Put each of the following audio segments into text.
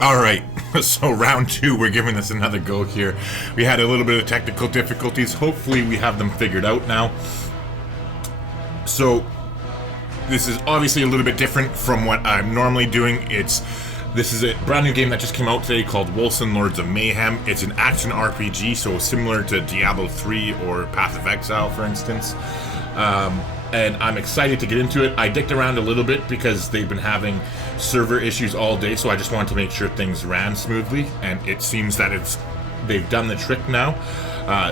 Alright, so round 2, we're giving this another go here. We had a little bit of technical difficulties. Hopefully we have them figured out now. So, this is obviously a little bit different from what I'm normally doing. This is a brand new game that just came out today called Wolcen Lords of Mayhem. It's an action RPG, so similar to Diablo 3 or Path of Exile, for instance. And I'm excited to get into it. I dicked around a little bit because they've been having server issues all day, so I just wanted to make sure things ran smoothly, and it seems that they've done the trick now.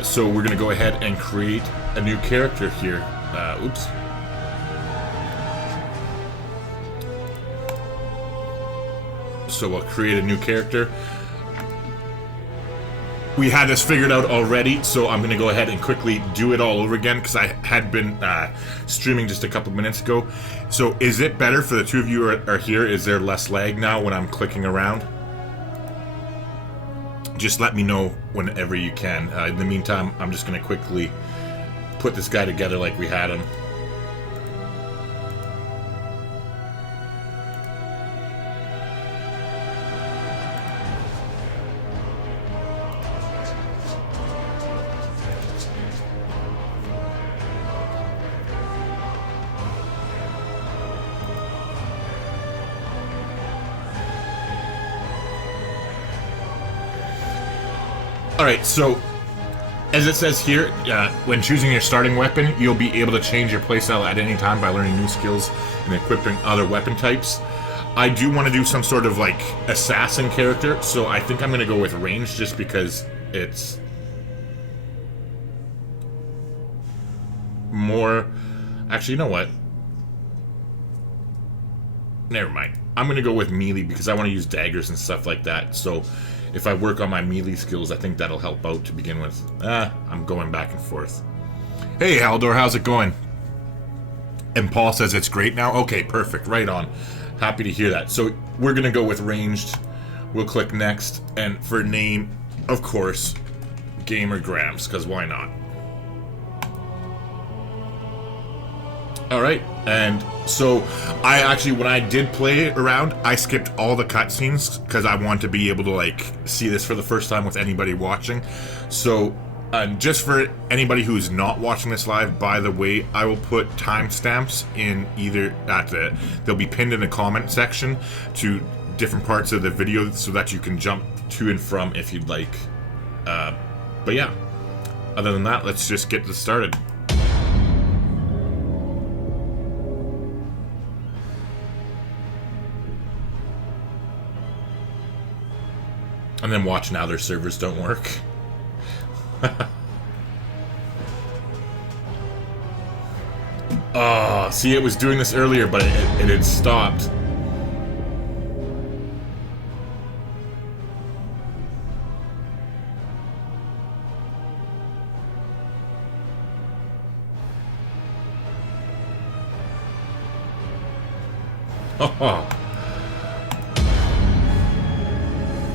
So we're going to go ahead and create a new character here. Oops. So we'll create a new character. We had this figured out already, so I'm going to go ahead and quickly do it all over again because I had been streaming just a couple minutes ago. So is it better for the two of you who are here? Is there less lag now when I'm clicking around? Just let me know whenever you can. In the meantime, I'm just going to quickly put this guy together like we had him. Alright, so, as it says here, when choosing your starting weapon, you'll be able to change your playstyle at any time by learning new skills and equipping other weapon types. I do want to do some sort of, like, assassin character, so I think I'm going to go with range just because it's more... Actually, you know what? Never mind. I'm going to go with melee because I want to use daggers and stuff like that, so... If I work on my melee skills, I think that'll help out to begin with. I'm going back and forth. Hey, Haldor, how's it going? And Paul says it's great now? Okay, perfect. Right on. Happy to hear that. So, we're going to go with ranged. We'll click next. And for name, of course, Gamer Grampz, because why not? Alright, and so I actually, when I did play it around, I skipped all the cutscenes because I want to be able to, like, see this for the first time with anybody watching. So, just for anybody who's not watching this live, by the way, I will put timestamps in either they'll be pinned in the comment section to different parts of the video so that you can jump to and from if you'd like. But yeah, other than that, let's just get this started. And then watch now their servers don't work. Oh, see, it was doing this earlier, but it had stopped. Oh.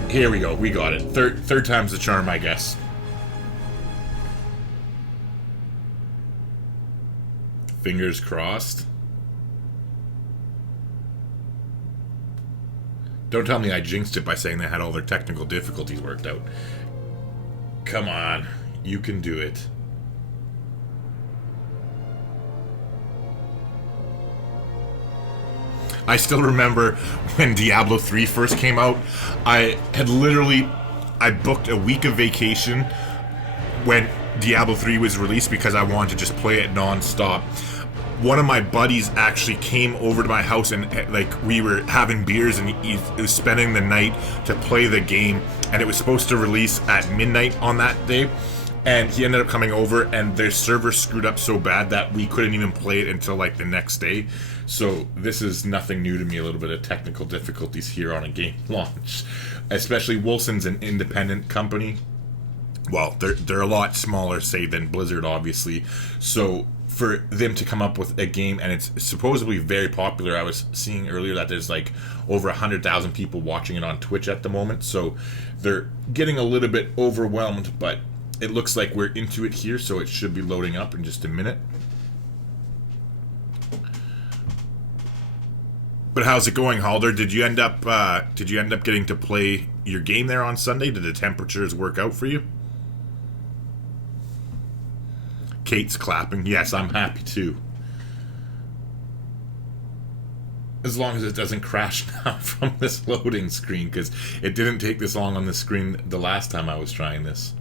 Here we go. We got it. Third time's the charm, I guess. Fingers crossed. Don't tell me I jinxed it by saying they had all their technical difficulties worked out. Come on. You can do it. I still remember when Diablo 3 first came out, I booked a week of vacation when Diablo 3 was released because I wanted to just play it non-stop. One of my buddies actually came over to my house and, like, we were having beers and he was spending the night to play the game, and it was supposed to release at midnight on that day. And he ended up coming over, and their server screwed up so bad that we couldn't even play it until, like, the next day. So this is nothing new to me, a little bit of technical difficulties here on a game launch. Especially Wolcen's an independent company. Well, they're a lot smaller, say, than Blizzard, obviously. So for them to come up with a game, and it's supposedly very popular. I was seeing earlier that there's, like, over 100,000 people watching it on Twitch at the moment. So they're getting a little bit overwhelmed, but... It looks like we're into it here, so it should be loading up in just a minute. But how's it going, Halder? Did you end up getting to play your game there on Sunday? Did the temperatures work out for you? Kate's clapping. Yes, I'm happy too. As long as it doesn't crash now from this loading screen, because it didn't take this long on the screen the last time I was trying this.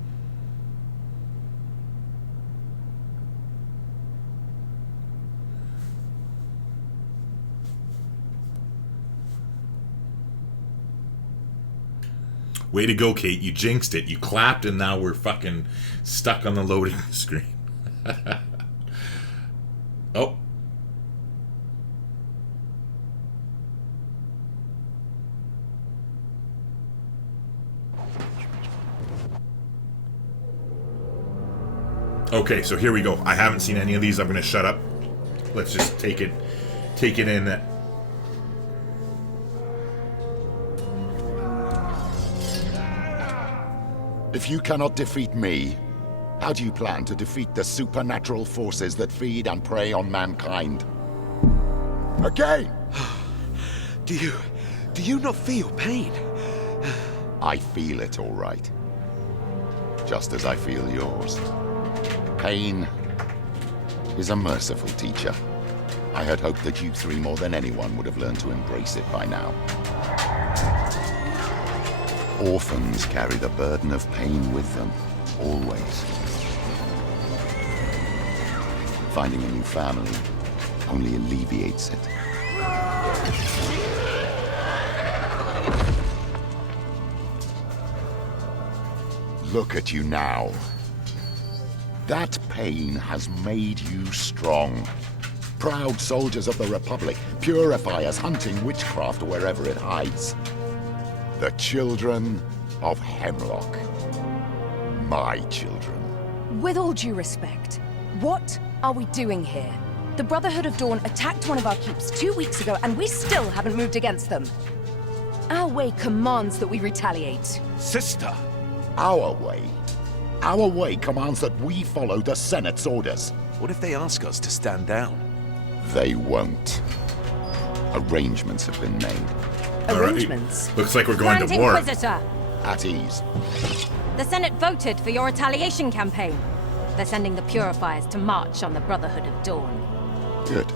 Way to go, Kate. You jinxed it. You clapped, and now we're fucking stuck on the loading screen. Oh. Okay, so here we go. I haven't seen any of these. I'm going to shut up. Let's just take it in. If you cannot defeat me, how do you plan to defeat the supernatural forces that feed and prey on mankind? Again! Do you not feel pain? I feel it, all right. Just as I feel yours. Pain is a merciful teacher. I had hoped that you three more than anyone would have learned to embrace it by now. Orphans carry the burden of pain with them, always. Finding a new family only alleviates it. Look at you now. That pain has made you strong. Proud soldiers of the Republic, purifiers hunting witchcraft wherever it hides. The children of Hemlock. My children. With all due respect, what are we doing here? The Brotherhood of Dawn attacked one of our keeps 2 weeks ago, and we still haven't moved against them. Our way commands that we retaliate. Sister! Our way? Our way commands that we follow the Senate's orders. What if they ask us to stand down? They won't. Arrangements have been made. Arrangements? Right. Looks like we're going Grand to war. Inquisitor, At ease. the Senate voted for your retaliation campaign. They're sending the Purifiers to march on the Brotherhood of Dawn. Good.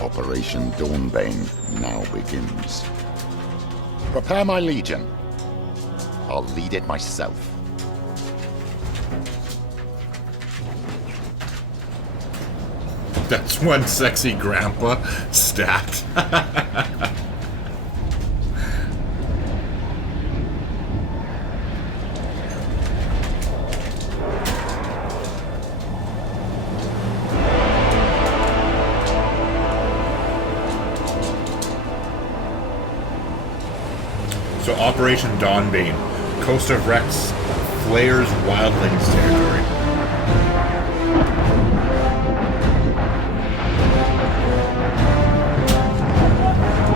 Operation Dawnbane now begins. Prepare my legion. I'll lead it myself. That's one sexy grandpa stat. So Operation Dawnbane, Coast of Rex, Flair's Wildlings territory.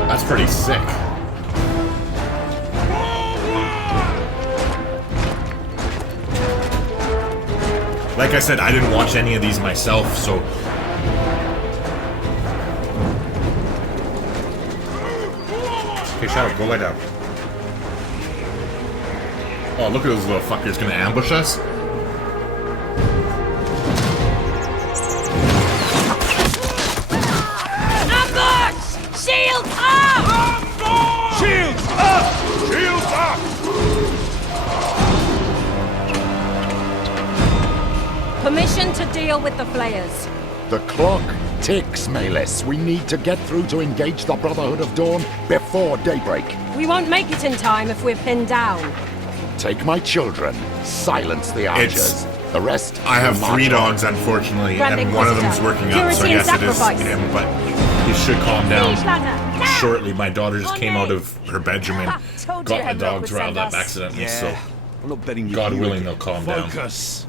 That's pretty sick. Like I said, I didn't watch any of these myself, so... Okay, Shadow, go lie down. Oh, look at those little fuckers gonna ambush us. Ambush! Shields up! Shields up! Shields up! Permission to deal with the Flayers. The clock ticks, Malis. We need to get through to engage the Brotherhood of Dawn before daybreak. We won't make it in time if we're pinned down. Take my children. Silence the archers. The rest... I have will 3 march dogs, on. unfortunately, Grand and one of them's Inquisitor. working up, so Purity and yes, it is sacrifice. him, but he should calm down Siege ladder, now! shortly. My daughter just On came me. out of her bedroom and Told you got the Hemlock would dogs send riled up us. accidentally, Yeah, so... I'm not betting you. God you willing, again. they'll calm down. Focus.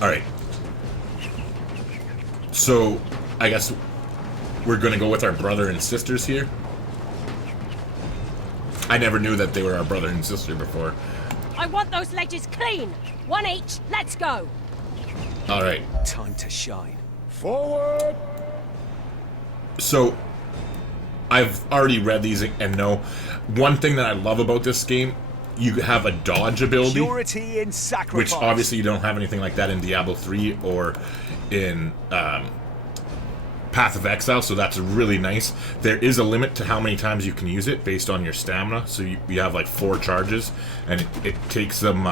Alright. So, I guess we're gonna go with our brother and sisters here. I never knew that they were our brother and sister before. I want those ledges clean. 1 each. Let's go. Alright. Time to shine. Forward! So, I've already read these and know one thing that I love about this game. You have a dodge ability, Purity in sacrifice. which obviously you don't have anything like that in Diablo 3 or in Path of Exile, so that's really nice. There is a limit to how many times you can use it based on your stamina, so you have like 4 charges, and it takes them.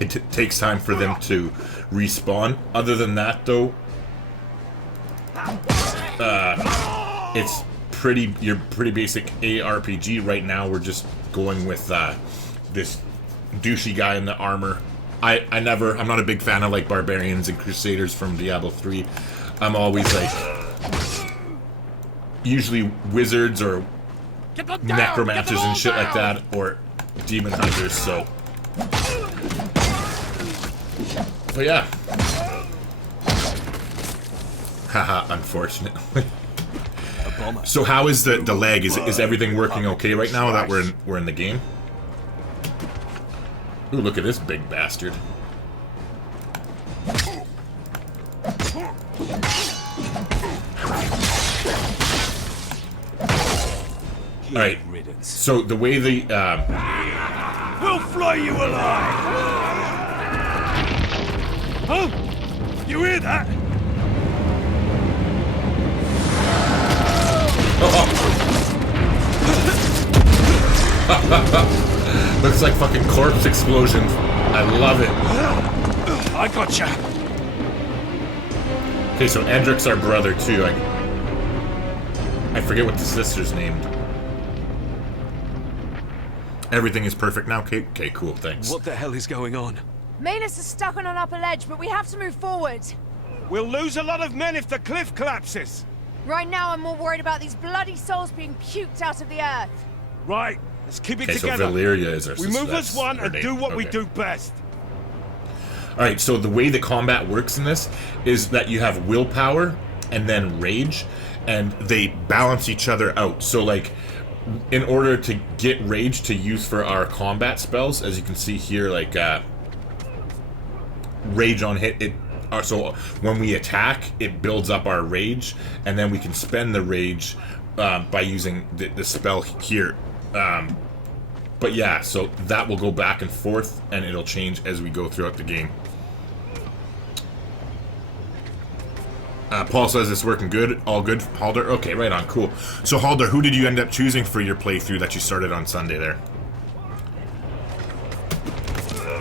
It takes time for them to respawn. Other than that, though, it's your pretty basic ARPG. Right now, we're just going with this douchey guy in the armor. I'm not a big fan of like barbarians and crusaders from Diablo 3. I'm always like usually wizards or necromancers and shit like that, or demon hunters. So, but yeah, haha. Unfortunately. So how is the lag? Is everything working okay right now that we're in the game? Ooh, look at this big bastard. Alright, so the way the We'll flay you alive! Huh? You hear that? looks like fucking corpse explosions. I love it. I gotcha. Okay, so Endrick's our brother too. I forget what the sister's named. Everything is perfect now. Okay, cool. Thanks. What the hell is going on? Manus is stuck on an upper ledge, but we have to move forward. We'll lose a lot of men if the cliff collapses. Right now, I'm more worried about these bloody souls being puked out of the earth. Right, let's keep it Okay, so together. Valyria is our We sister. move as That's one her and name. do what we Okay. do best. Alright, so the way the combat works in this is that you have willpower and then rage, and they balance each other out. So, like, in order to get rage to use for our combat spells, as you can see here, like, rage on hit, so when we attack, it builds up our rage, and then we can spend the rage by using the spell here. But yeah, so that will go back and forth, and it'll change as we go throughout the game. Paul says it's working good. All good, Halder? Okay, right on, cool. So, Halder, who did you end up choosing for your playthrough that you started on Sunday there?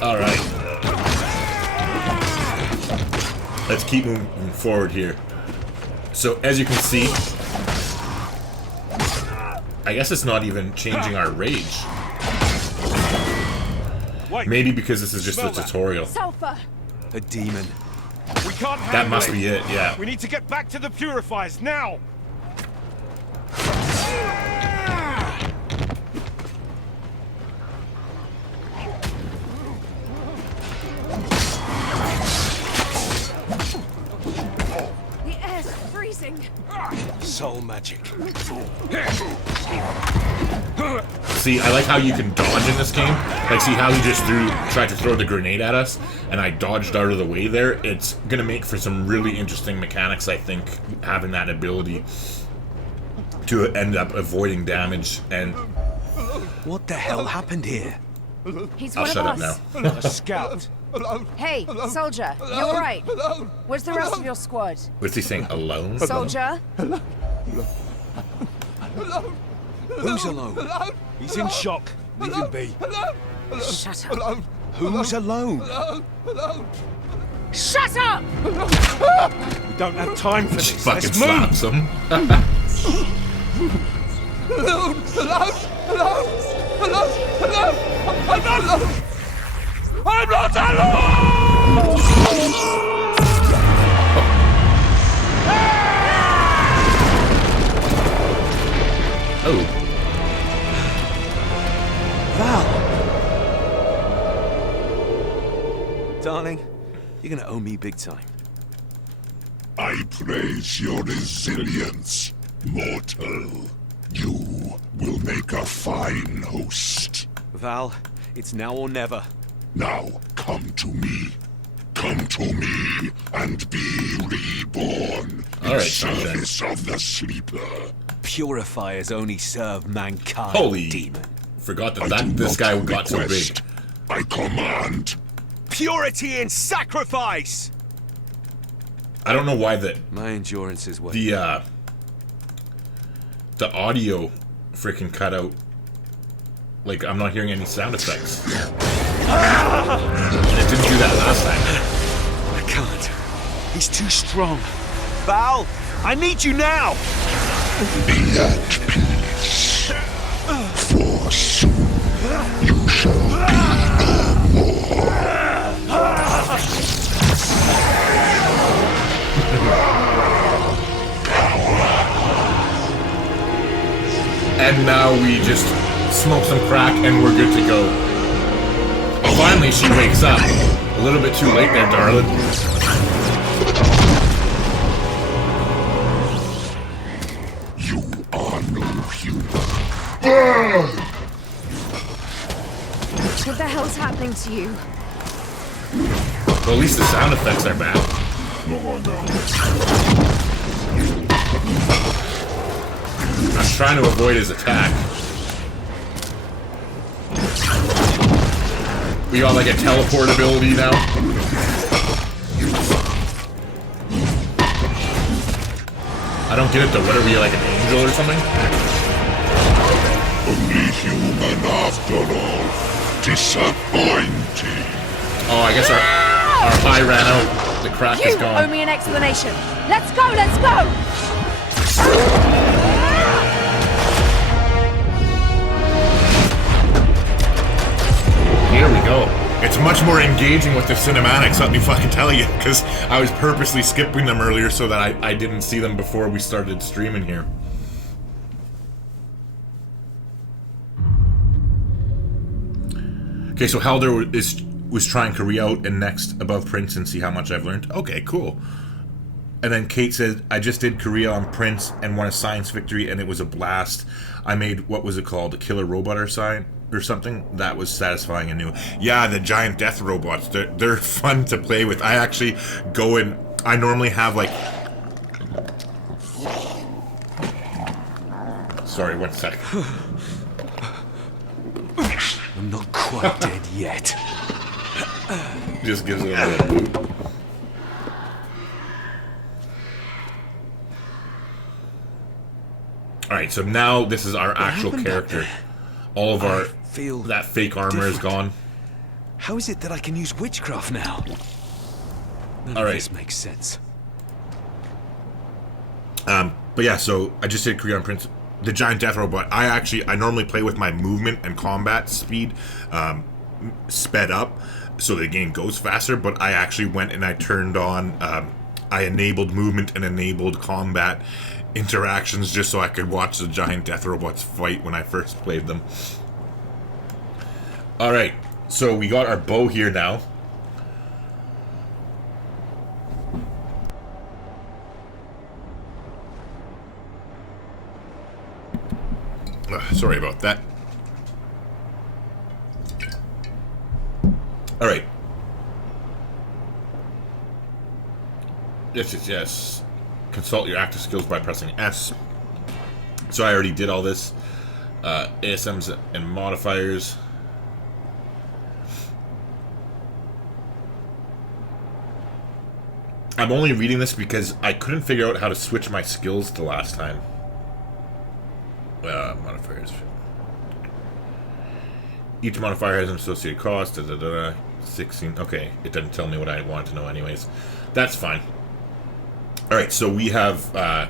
Alright. Let's keep moving forward here. So, as you can see, I guess it's not even changing our rage. Wait, Maybe because this is just a tutorial. Sulfur! a demon. We can't handle That must be it, yeah. We need to get back to the purifiers now. The air's freezing. Soul magic. See, I like how you can dodge in this game. Like, see how he just tried to throw the grenade at us, and I dodged out of the way there? It's gonna make for some really interesting mechanics, I think, having that ability to end up avoiding damage, and What the hell happened here? He's I'll one shut up of now. us. A scout. Hey, soldier, you alright? Where's the rest of your squad? What's he saying, alone? Soldier? Who's alone? He's in shock. Leave him be. Shut up. Who's alone? Shut up! We don't have time for She this. fucking Let's move. slaps him. I'm not alone! Oh, Val! Darling, you're gonna owe me big time. I praise your resilience, mortal. You will make a fine host. Val, it's now or never. Now come to me. Come to me and be reborn All in right, Sunshine. service of the sleeper. purifiers only serve mankind, Holy demon. Forgot I that do this not guy got so big. request. I command. Purity and sacrifice! I don't know why My endurance is what. the audio freaking cut out. Like, I'm not hearing any sound effects. And it didn't do that last time. I can't. He's too strong. Val, I need you now! Be at peace. For soon you shall be no And now we just smoke some crack and we're good to go. Finally, she wakes up. A little bit too late there, darling. You are no human. What the hell's happening to you? Well, at least the sound effects are bad. I'm trying to avoid his attack. We got like a teleport ability now. I don't get it though. What are we, like an angel or something? Only human after all. Disappointing. Oh, I guess our high ran out. The crack is You owe gone. me an explanation. Let's go, let's go! Here we go. It's much more engaging with the cinematics, let me fucking tell you, because I was purposely skipping them earlier so that I didn't see them before we started streaming here. Okay, so Helder was trying Korea out and next above Prince and see how much I've learned. Okay, cool. And then Kate said, I just did Korea on Prince and won a science victory and it was a blast. I made, what was it called, a killer robot or something? That was satisfying and new. Yeah, the giant death robots, they're fun to play with. I actually go and, I normally have like... Sorry, 1 sec. I'm not quite dead yet. Just gives it a little boot. Alright, so now this is our actual happened back character. there? All of our feel that fake armor is different. gone. How is it that I can use witchcraft now? None All of right. this makes sense. But yeah, so I just did Korean Prince, the giant death robot. I normally play with my movement and combat speed sped up, so the game goes faster. But I actually went and I turned on, I enabled movement and enabled combat interactions just so I could watch the giant death robots fight when I first played them. All right, so we got our bow here now. Sorry about that. All right. Yes. Consult your active skills by pressing S. So I already did all this. ASMs and modifiers. I'm only reading this because I couldn't figure out how to switch my skills the last time. Modifiers. Each modifier has an associated cost. 16. Okay, it doesn't tell me what I wanted to know anyways. That's fine. Alright, so we have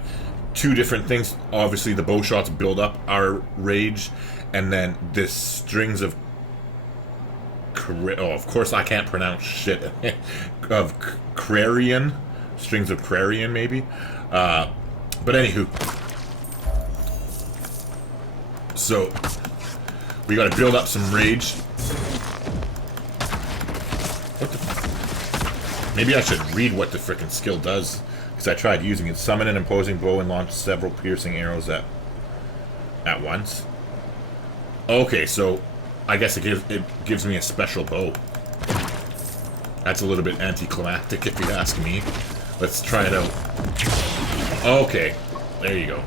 two different things. Obviously, the bow shots build up our rage, and then this strings of... Oh, of course I can't pronounce shit. Of Crarian. Strings of Crarian, maybe. But anywho... So, we gotta build up some rage. What the... Maybe I should read what the frickin' skill does. Because I tried using it. Summon an imposing bow and launch several piercing arrows at once. Okay, so I guess it gives me a special bow. That's a little bit anticlimactic if you ask me. Let's try it out. Okay, there you go.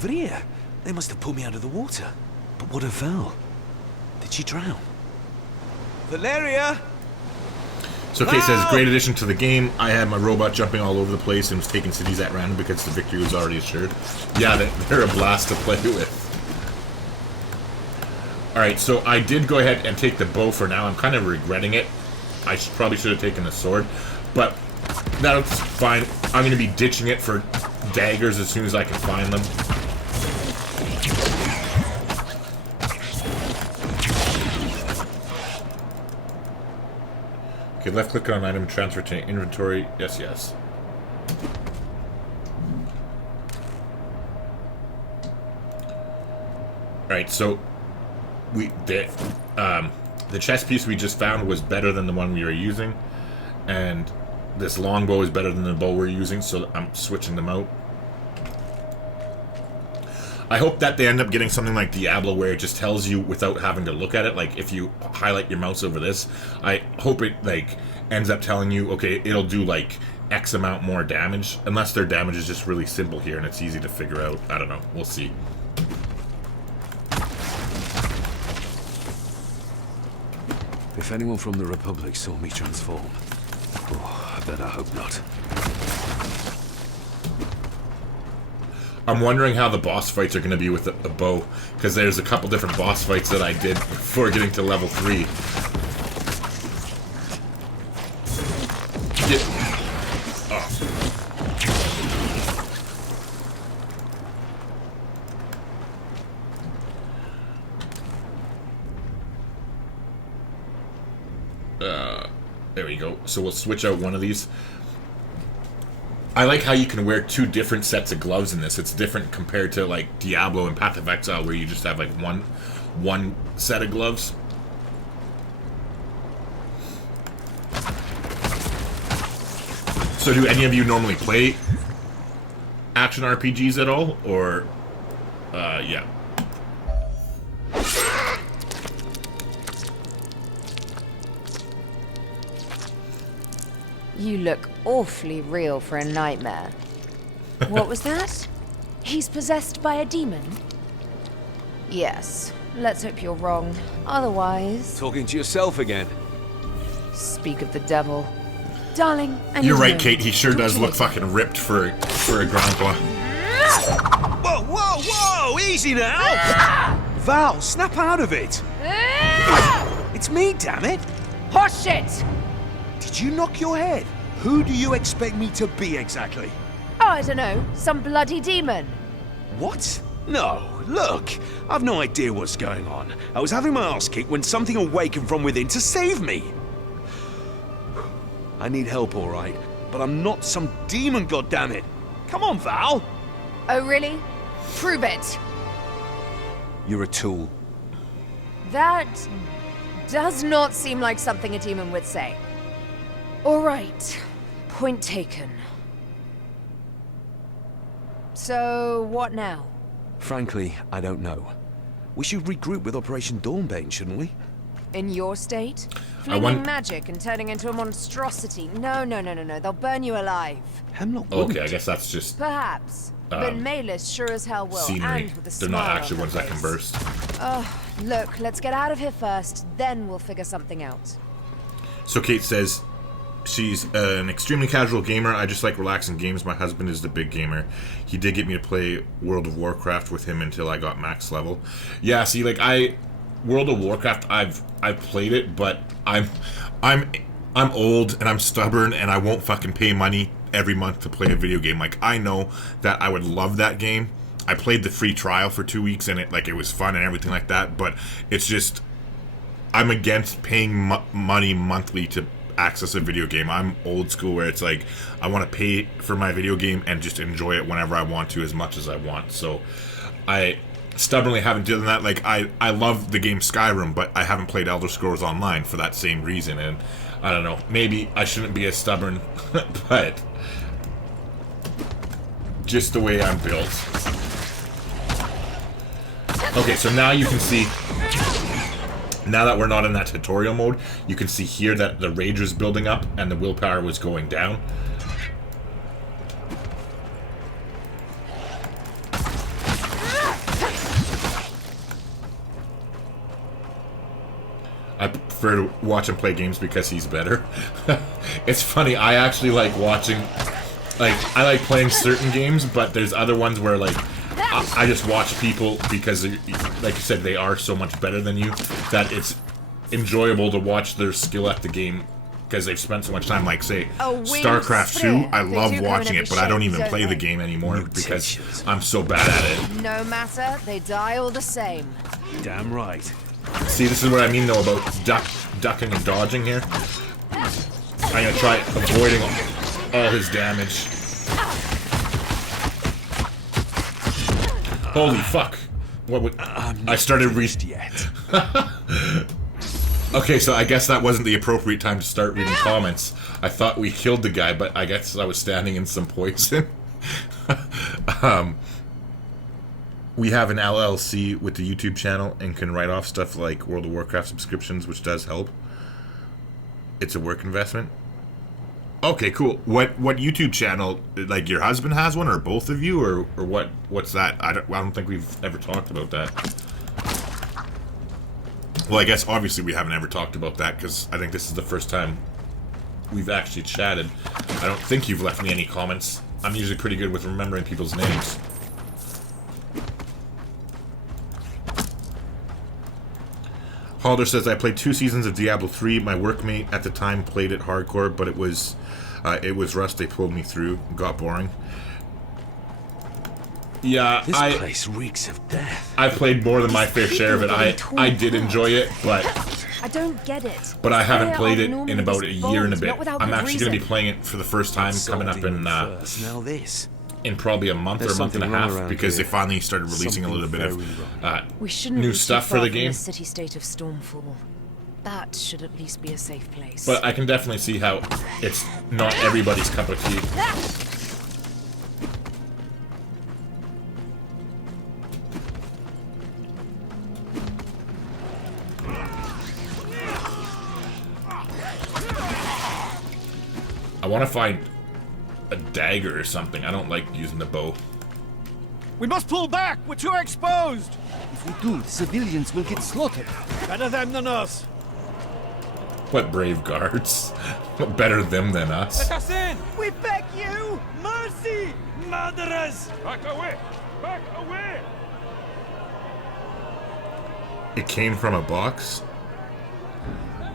Vrir. They must have pulled me out of the water. But what of Val? Did she drown? Valeria! So Kate says, great addition to the game. I had my robot jumping all over the place and was taking cities at random because the victory was already assured. Yeah, they're a blast to play with. Alright, so I did go ahead and take the bow for now. I'm kind of regretting it. I probably should have taken the sword. But that's fine. I'm going to be ditching it for daggers as soon as I can find them. Okay, left click on item, transfer to inventory. Yes, yes. Alright, so the chest piece we just found was better than the one we were using, and this longbow is better than the bow we're using, so I'm switching them out. I hope that they end up getting something like Diablo where it just tells you without having to look at it. Like if you highlight your mouse over this, I hope it like ends up telling you, okay, it'll do like X amount more damage, unless their damage is just really simple here and it's easy to figure out. I don't know. We'll see. If anyone from the Republic saw me transform, oh, I better hope not. I'm wondering how the boss fights are going to be with a bow, because there's a couple different boss fights that I did before getting to level 3. There we go. So we'll switch out one of these. I like how you can wear 2 different sets of gloves in this. It's different compared to like Diablo and Path of Exile where you just have like one set of gloves. So do any of you normally play action RPGs at all? Or, yeah. You look awfully real for a nightmare. What was that? He's possessed by a demon? Yes. Let's hope you're wrong. Otherwise... Talking to yourself again. Speak of the devil. Darling, and you're right, Kate. He sure does look fucking ripped for a grandpa. Whoa, whoa, whoa! Easy now! Val, snap out of it! It's me, damn it! Horseshit! Did you knock your head? Who do you expect me to be exactly? Oh, I don't know. Some bloody demon. What? No, look. I've no idea what's going on. I was having my ass kicked when something awakened from within to save me. I need help, all right, but I'm not some demon, goddammit. Come on, Val. Oh, really? Prove it. You're a tool. That does not seem like something a demon would say. All right. Point taken. So, what now? Frankly, I don't know. We should regroup with Operation Dawnbane, shouldn't we? In your state? Flinging magic and turning into a monstrosity. No. They'll burn you alive. Hemlock won't. Okay, I guess that's just Perhaps. But Maelys sure as hell will. scenery. And with a They're not smile actually on ones her that can face. burst. Oh, look, let's get out of here first, then we'll figure something out. So Kate says she's an extremely casual gamer. I just like relaxing games. My husband is the big gamer. He did get me to play World of Warcraft with him until I got max level. Yeah, see, like World of Warcraft, I've played it, but I'm old and I'm stubborn and I won't fucking pay money every month to play a video game. Like, I know that I would love that game. I played the free trial for 2 weeks and it was fun and everything like that, but it's just, I'm against paying money monthly to access a video game. I'm old school where it's like, I want to pay for my video game and just enjoy it whenever I want to, as much as I want. So I stubbornly haven't done that. Like, I love the game Skyrim, but I haven't played Elder Scrolls Online for that same reason. And I don't know, maybe I shouldn't be as stubborn, but just the way I'm built. Okay, so now you can see, now that we're not in that tutorial mode, you can see here that the rage was building up and the willpower was going down. prefer to watch him play games because he's better. It's funny, I actually like watching, like, I like playing certain games, but there's other ones where, like, I just watch people because, like you said, they are so much better than you, that it's enjoyable to watch their skill at the game because they've spent so much time. Like, say, StarCraft 2, I love watching it, but I don't even play the game anymore because I'm so bad at it. No matter, they die all the same. Damn right. See, this is what I mean, though, about ducking and dodging here. I'm gonna try avoiding all his damage. Holy fuck! What would I started reading yet? Okay, so I guess that wasn't the appropriate time to start reading comments. I thought we killed the guy, but I guess I was standing in some poison. We have an LLC with the YouTube channel and can write off stuff like World of Warcraft subscriptions, which does help. It's a work investment. Okay, cool. What YouTube channel? Like, your husband has one, or both of you, or what? What's that? I don't think we've ever talked about that. Well, I guess obviously we haven't ever talked about that because I think this is the first time we've actually chatted. I don't think you've left me any comments. I'm usually pretty good with remembering people's names. Halder says, I played 2 seasons of Diablo 3. My workmate at the time played it hardcore, but it was Rust. They pulled me through. Got boring. Yeah, This place reeks of death. I played more than my fair share of it. I did enjoy it, but I don't get it. But I haven't played it in about a year and a bit. I'm actually going to be playing it for the first time coming up Now this. in probably a month or a month and a half because they finally started releasing a little bit of We shouldn't new be stuff too for far the from game. city-state of Stormfall. That should at least be a safe place. But I can definitely see how it's not everybody's cup of tea. I want to find a dagger or something. I don't like using the bow. We must pull back! We're too exposed! If we do, the civilians will get slaughtered. Better them than us! What brave guards. Better them than us. Let us in! We beg you! Mercy! Murderers! Back away! Back away! It came from a box?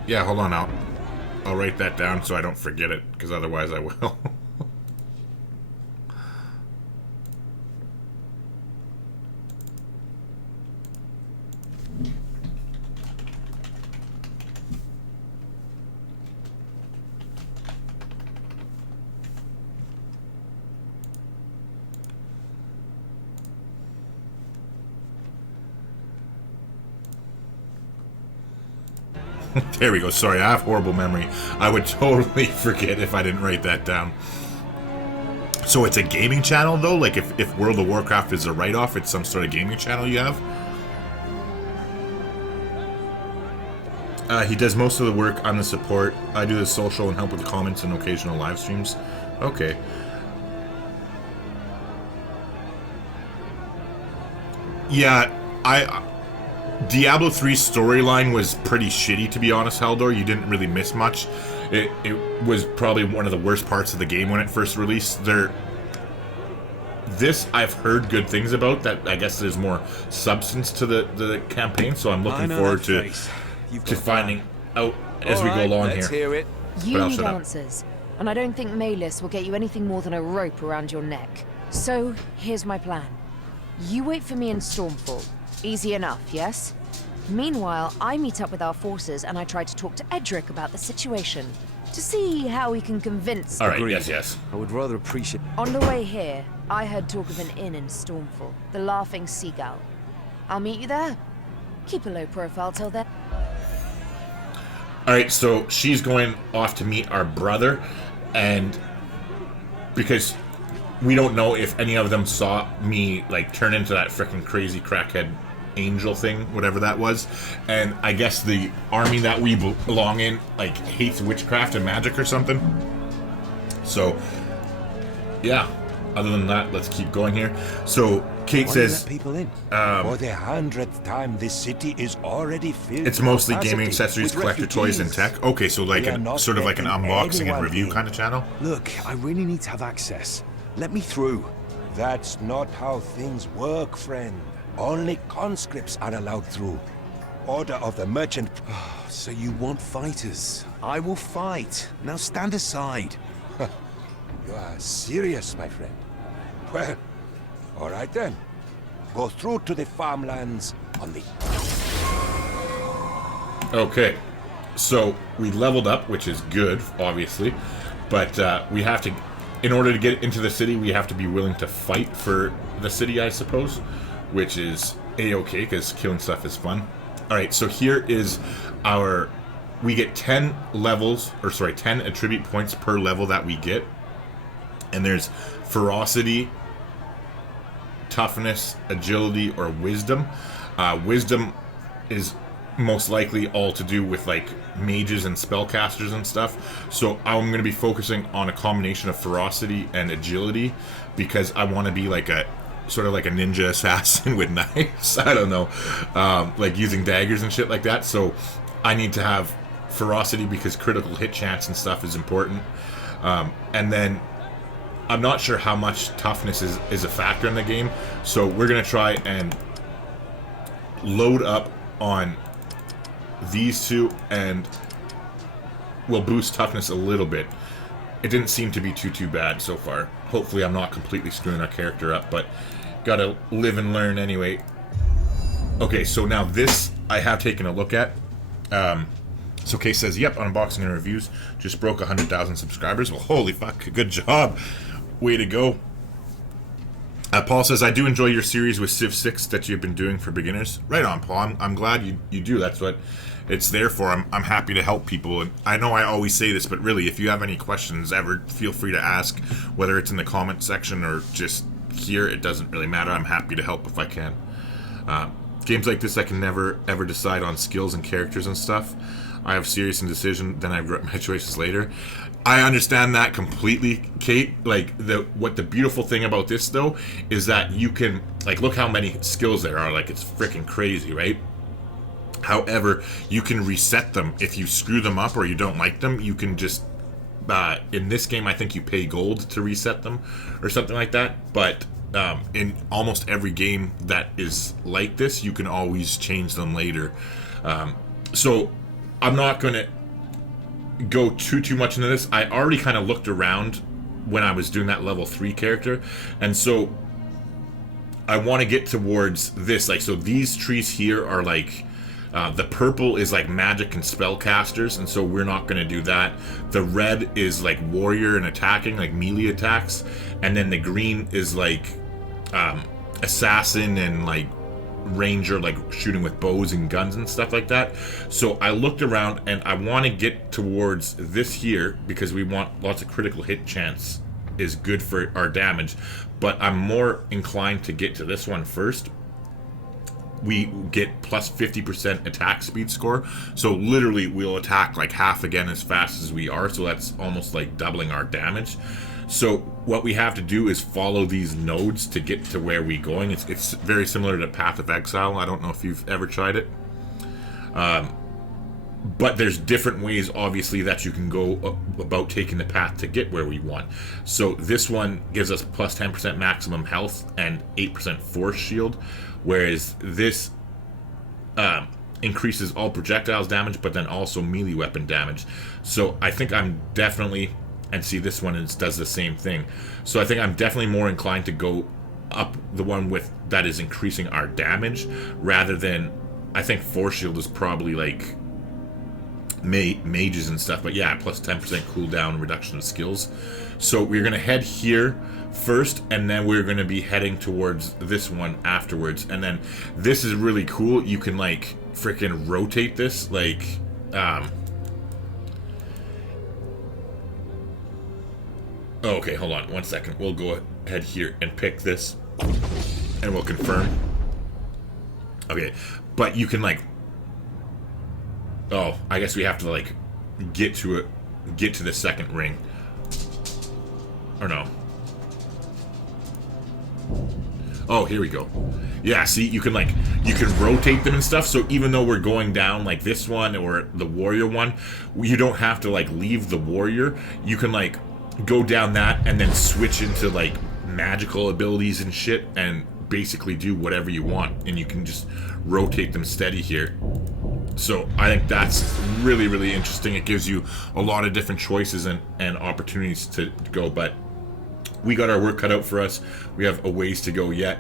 Yeah, hold on. I'll write that down so I don't forget it, because otherwise I will. There we go. Sorry, I have horrible memory. I would totally forget if I didn't write that down. So it's a gaming channel, though? Like, if World of Warcraft is a write-off, it's some sort of gaming channel you have? He does most of the work on the support. I do the social and help with the comments and occasional live streams. Okay. Yeah, Diablo 3's storyline was pretty shitty, to be honest, Haldor. You didn't really miss much. It was probably one of the worst parts of the game when it first released. This I've heard good things about. That I guess there's more substance to the campaign, so I'm looking forward to finding out as we go along let's here. hear it. You I'll need shut up. answers, and I don't think Maelys will get you anything more than a rope around your neck. So, here's my plan. You wait for me in Stormfall. Easy enough, yes? Meanwhile, I meet up with our forces and I try to talk to Edric about the situation, to see how we can convince... All right, Agreed. yes. I would rather appreciate... On the way here, I heard talk of an inn in Stormfall, the Laughing Seagull. I'll meet you there. Keep a low profile till then. Alright, so she's going off to meet our brother, and because we don't know if any of them saw me, like, turn into that frickin' crazy crackhead angel thing, whatever that was, and I guess the army that we belong in, like, hates witchcraft and magic or something. So, yeah. other than that, let's keep going here. So Kate Why do you says let people in? For the 100th time, this city is already filled. it's to mostly capacity gaming accessories, with collector toys, and refugees. tech. Okay, so like We are not sort of like an letting unboxing and anyone review in. kind of channel. Look, I really need to have access. Let me through. That's not how things work, friend. Only conscripts are allowed through. Order of the Merchant. So you want fighters? I will fight. Now stand aside. You are serious, my friend. Well, all right then. Go through to the farmlands on the... Okay, so we leveled up, which is good, obviously, but we have to, in order to get into the city, we have to be willing to fight for the city, I suppose, which is a-okay, because killing stuff is fun. Alright, so here is our, we get 10 levels, or sorry, 10 attribute points per level that we get, and there's ferocity, toughness, agility, or wisdom. Wisdom is most likely all to do with like mages and spellcasters and stuff. So I'm going to be focusing on a combination of ferocity and agility because I want to be like a sort of like a ninja assassin with knives. I don't know, like using daggers and shit like that. So I need to have ferocity because critical hit chance and stuff is important. And then I'm not sure how much toughness is a factor in the game, so we're going to try and load up on these two, and we'll boost toughness a little bit. It didn't seem to be too bad so far. Hopefully I'm not completely screwing our character up, but gotta live and learn anyway. Okay, so now this I have taken a look at. So Kay says, yep, unboxing and reviews. Just broke 100,000 subscribers. Well, holy fuck, good job. Way to go. Paul says, I do enjoy your series with Civ 6 that you've been doing for beginners. Right on, Paul. I'm glad you do. That's what it's there for. I'm happy to help people. And I know I always say this, but really, if you have any questions ever, feel free to ask, whether it's in the comment section or just here. It doesn't really matter. I'm happy to help if I can. Games like this, I can never, ever decide on skills and characters and stuff. I have serious indecision, then I regret my choices later. I understand that completely, Kate. Like, what the beautiful thing about this, though, is that you can, like, look how many skills there are. Like, it's freaking crazy, right? However, you can reset them. If you screw them up or you don't like them, you can just, in this game, I think you pay gold to reset them or something like that. But in almost every game that is like this, you can always change them later. So I'm not going to go too much into this. I already kind of looked around when I was doing that level 3 character, and so I want to get towards this. Like, so these trees here are like the purple is like magic and spellcasters, and so we're not going to do that. The red is like warrior and attacking, like melee attacks, and then the green is like assassin and like ranger, like shooting with bows and guns and stuff like that. So I looked around and I want to get towards this here because we want lots of critical hit chance is good for our damage, but I'm more inclined to get to this one first. We get plus 50% attack speed score, so literally we'll attack like half again as fast as we are, so that's almost like doubling our damage. So what we have to do is follow these nodes to get to where we're going. It's very similar to Path of Exile. I don't know if you've ever tried it. But there's different ways, obviously, that you can go about taking the path to get where we want. So this one gives us plus 10% maximum health and 8% force shield, whereas this increases all projectiles damage, but then also melee weapon damage. So I think I'm definitely... And see, this one does the same thing. So I think I'm definitely more inclined to go up the one with that is increasing our damage, rather than, I think Force Shield is probably like mages and stuff. But yeah, plus 10% cooldown, reduction of skills. So we're going to head here first, and then we're going to be heading towards this one afterwards. And then this is really cool. You can like freaking rotate this, like... Oh, okay, hold on 1 second. We'll go ahead here and pick this, and we'll confirm. Okay, but you can like... Oh, I guess we have to like get to the second ring. Or no. Oh, here we go. Yeah, see, you can rotate them and stuff, so even though we're going down like this one or the warrior one, you don't have to like leave the warrior. You can like go down that and then switch into like magical abilities and shit and basically do whatever you want, and you can just rotate them steady here. So I think that's really, really interesting. It gives you a lot of different choices and opportunities to go, but we got our work cut out for us. We have a ways to go yet.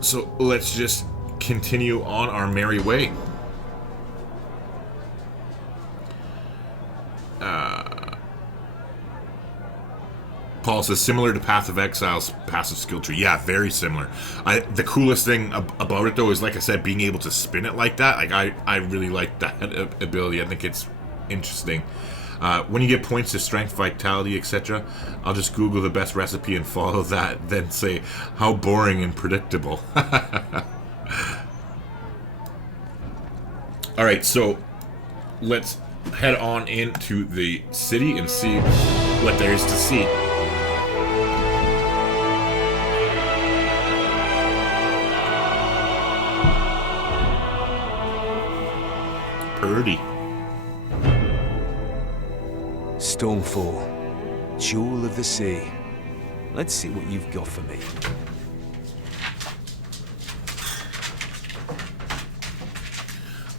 So let's just continue on our merry way. Paul says, similar to Path of Exile's passive skill tree. Yeah, very similar. The coolest thing about it, though, is, like I said, being able to spin it like that. Like, I really like that ability. I think it's interesting. When you get points to strength, vitality, etc., I'll just Google the best recipe and follow that, then say, how boring and predictable. Alright, so let's head on into the city and see what there is to see. Purdy. Stonefall, jewel of the sea. Let's see what you've got for me.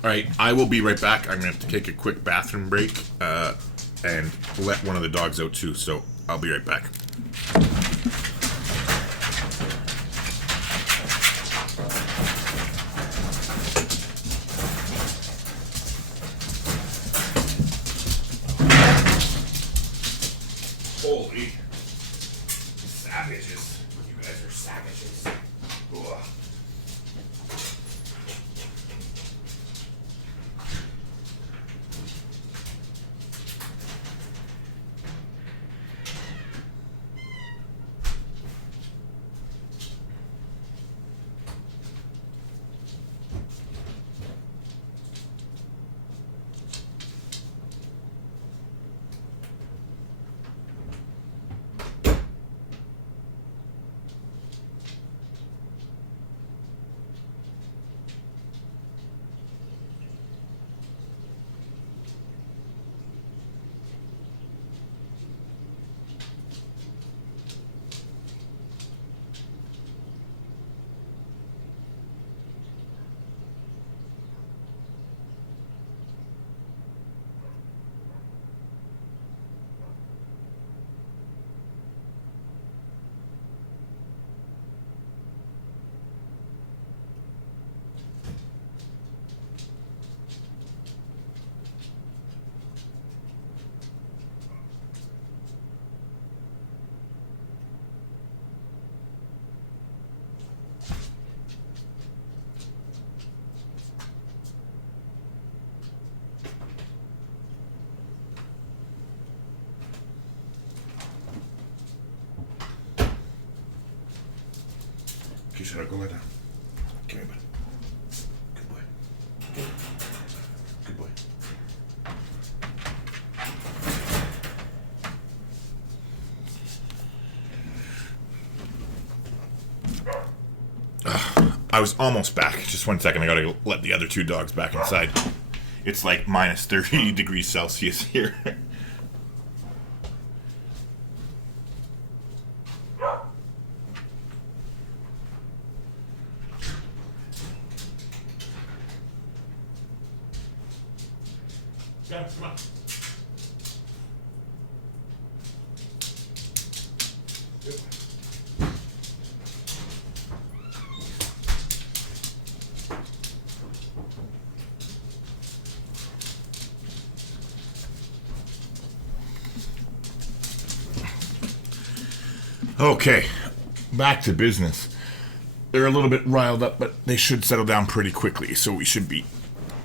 Alright, I will be right back. I'm going to have to take a quick bathroom break and let one of the dogs out too, so I'll be right back. Holy savages. You guys are savages. Ugh. Should I go lie down? Come here, bud. Good boy. Good boy. I was almost back. Just 1 second. I gotta let the other two dogs back inside. It's like minus 30 degrees Celsius here. Come on. Okay, back to business. They're a little bit riled up, but they should settle down pretty quickly, so we should be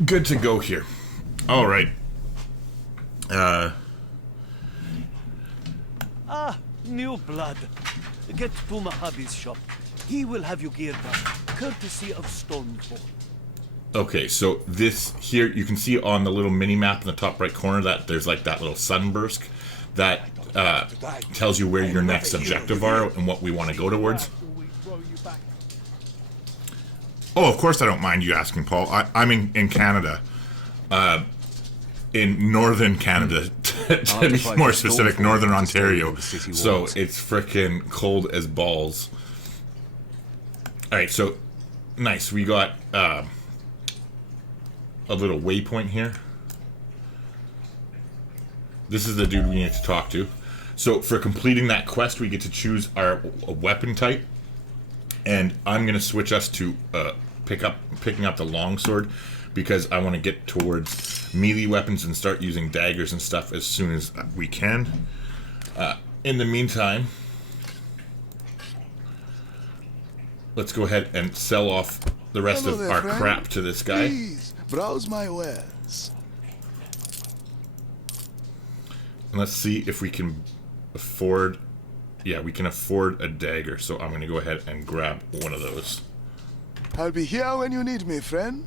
good to go here. All right. New blood. Get to Mahabi's shop. He will have you geared up, courtesy of Stonefall. Okay, so this here, you can see on the little mini map in the top right corner that there's like that little sunburst that tells you where your next objective are and what we want to go towards. throw you back. Oh, of course I don't mind you asking, Paul. I'm in Canada. In northern Canada, to be more specific, northern Ontario. So it's frickin' cold as balls. Alright, so nice. We got a little waypoint here. This is the dude we need to talk to. So for completing that quest, we get to choose our weapon type. And I'm going to switch us to picking up the longsword, because I want to get towards melee weapons and start using daggers and stuff as soon as we can. In the meantime, let's go ahead and sell off the rest of our crap to this guy. Please, browse my wares. And let's see if we can afford... Yeah, we can afford a dagger, so I'm going to go ahead and grab one of those. I'll be here when you need me, friend.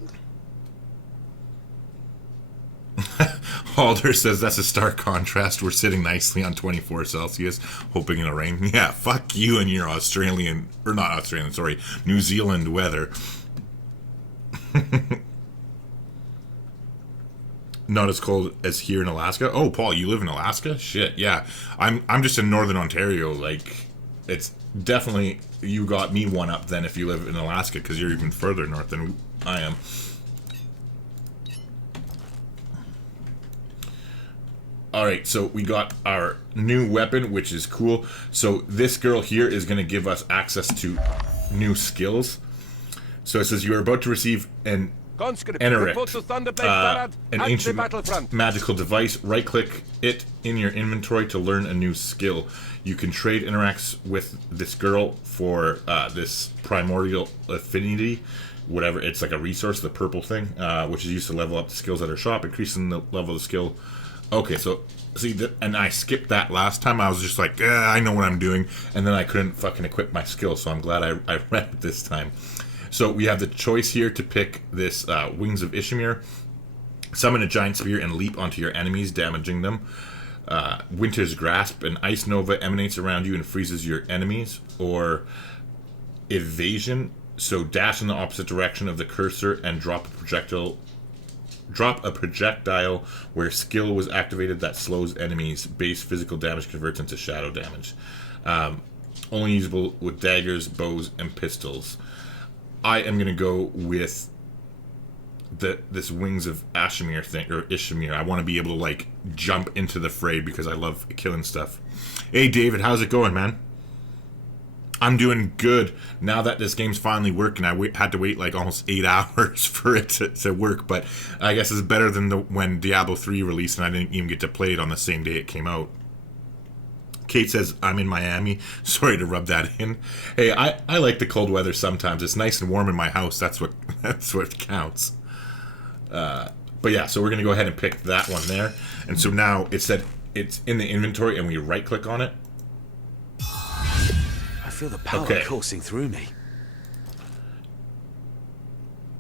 Halder says that's a stark contrast. We're sitting nicely on 24 Celsius, hoping it'll rain. Yeah, fuck you and your Australian, or not Australian, sorry, New Zealand weather. Not as cold as here in Alaska. Oh, Paul, you live in Alaska? Shit, yeah. I'm just in northern Ontario. Like, it's definitely, you got me one up then if you live in Alaska, because you're even further north than I am. Alright, so we got our new weapon, which is cool. So this girl here is going to give us access to new skills. So it says you are about to receive an Enerict, an ancient magical device. Right-click it in your inventory to learn a new skill. You can trade interacts with this girl for this primordial affinity, whatever. It's like a resource, the purple thing, which is used to level up the skills at her shop, increasing the level of the skill. Okay, so, see, and I skipped that last time. I was just like, I know what I'm doing, and then I couldn't fucking equip my skill, so I'm glad I read it this time. So we have the choice here to pick this Wings of Ishimir, summon a giant spear and leap onto your enemies, damaging them. Winter's Grasp, an ice nova emanates around you and freezes your enemies. Or Evasion, so dash in the opposite direction of the cursor and drop a projectile where skill was activated that slows enemies. Base physical damage converts into shadow damage. Only usable with daggers, bows, and pistols. I am going to go with this Wings of Ashimir thing, or Ishimir. I want to be able to, like, jump into the fray because I love killing stuff. Hey, David, how's it going, man? I'm doing good. Now that this game's finally working, I had to wait, like, almost 8 hours for it to work, but I guess it's better than when Diablo 3 released and I didn't even get to play it on the same day it came out. Kate says, I'm in Miami. Sorry to rub that in. Hey, I like the cold weather sometimes. It's nice and warm in my house. That's what counts. But yeah, so we're going to go ahead and pick that one there. And so now it said it's in the inventory and we right-click on it. I feel the power coursing through me.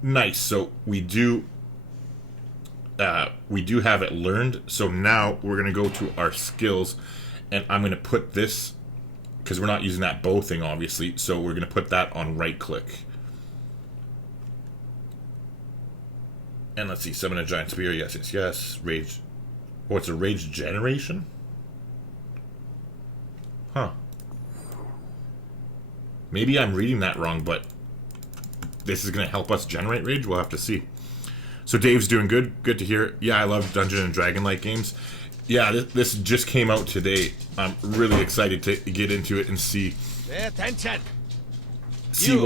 Nice. So we do have it learned. So now we're going to go to our skills. And I'm going to put this, because we're not using that bow thing, obviously, so we're going to put that on right-click. And let's see, summon a giant spear, yes, yes, yes. Rage. Oh, it's a rage generation? Huh. Maybe I'm reading that wrong, but this is going to help us generate rage? We'll have to see. So Dave's doing good. Good to hear. Yeah, I love Dungeon and Dragon-like games. Yeah, this just came out today. I'm really excited to get into it and see what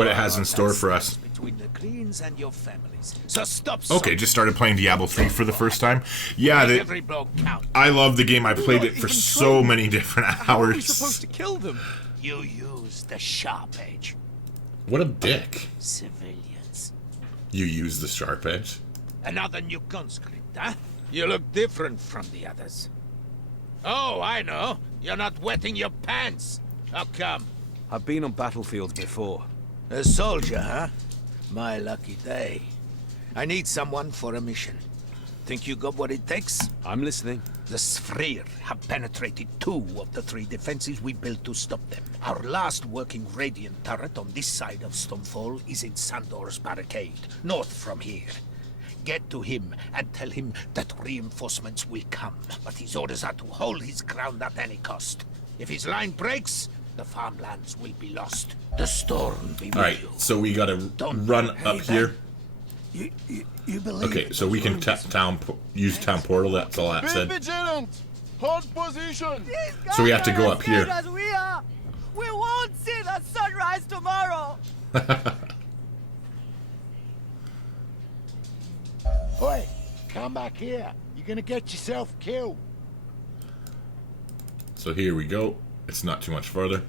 it has in store for us. Between the Queens and your families. So stop. Okay, just started playing Diablo 3 for the first time. Yeah, I love the game. I played it for so many different hours. How are we supposed to kill them? You use the sharp edge. What a dick. Civilians. You use the sharp edge? Another new conscript, huh? You look different from the others. Oh, I know. You're not wetting your pants. How come? I've been on battlefields before. A soldier, huh? My lucky day. I need someone for a mission. Think you got what it takes? I'm listening. The Sfrir have penetrated 2 of the 3 defenses we built to stop them. Our last working Radiant turret on this side of Stonefall is in Sandor's barricade, north from here. Get to him and tell him that reinforcements will come, but his orders are to hold his ground at any cost. If his line breaks, the farmlands will be lost. The storm be with you. Alright, so we gotta run up here. You believe okay, so we can use town portal, that's all that said. Vigilant! Hold position! So we have to go up here. As we are. We won't see the sunrise tomorrow! Oi, come back here. You're gonna get yourself killed. So here we go. It's not too much further.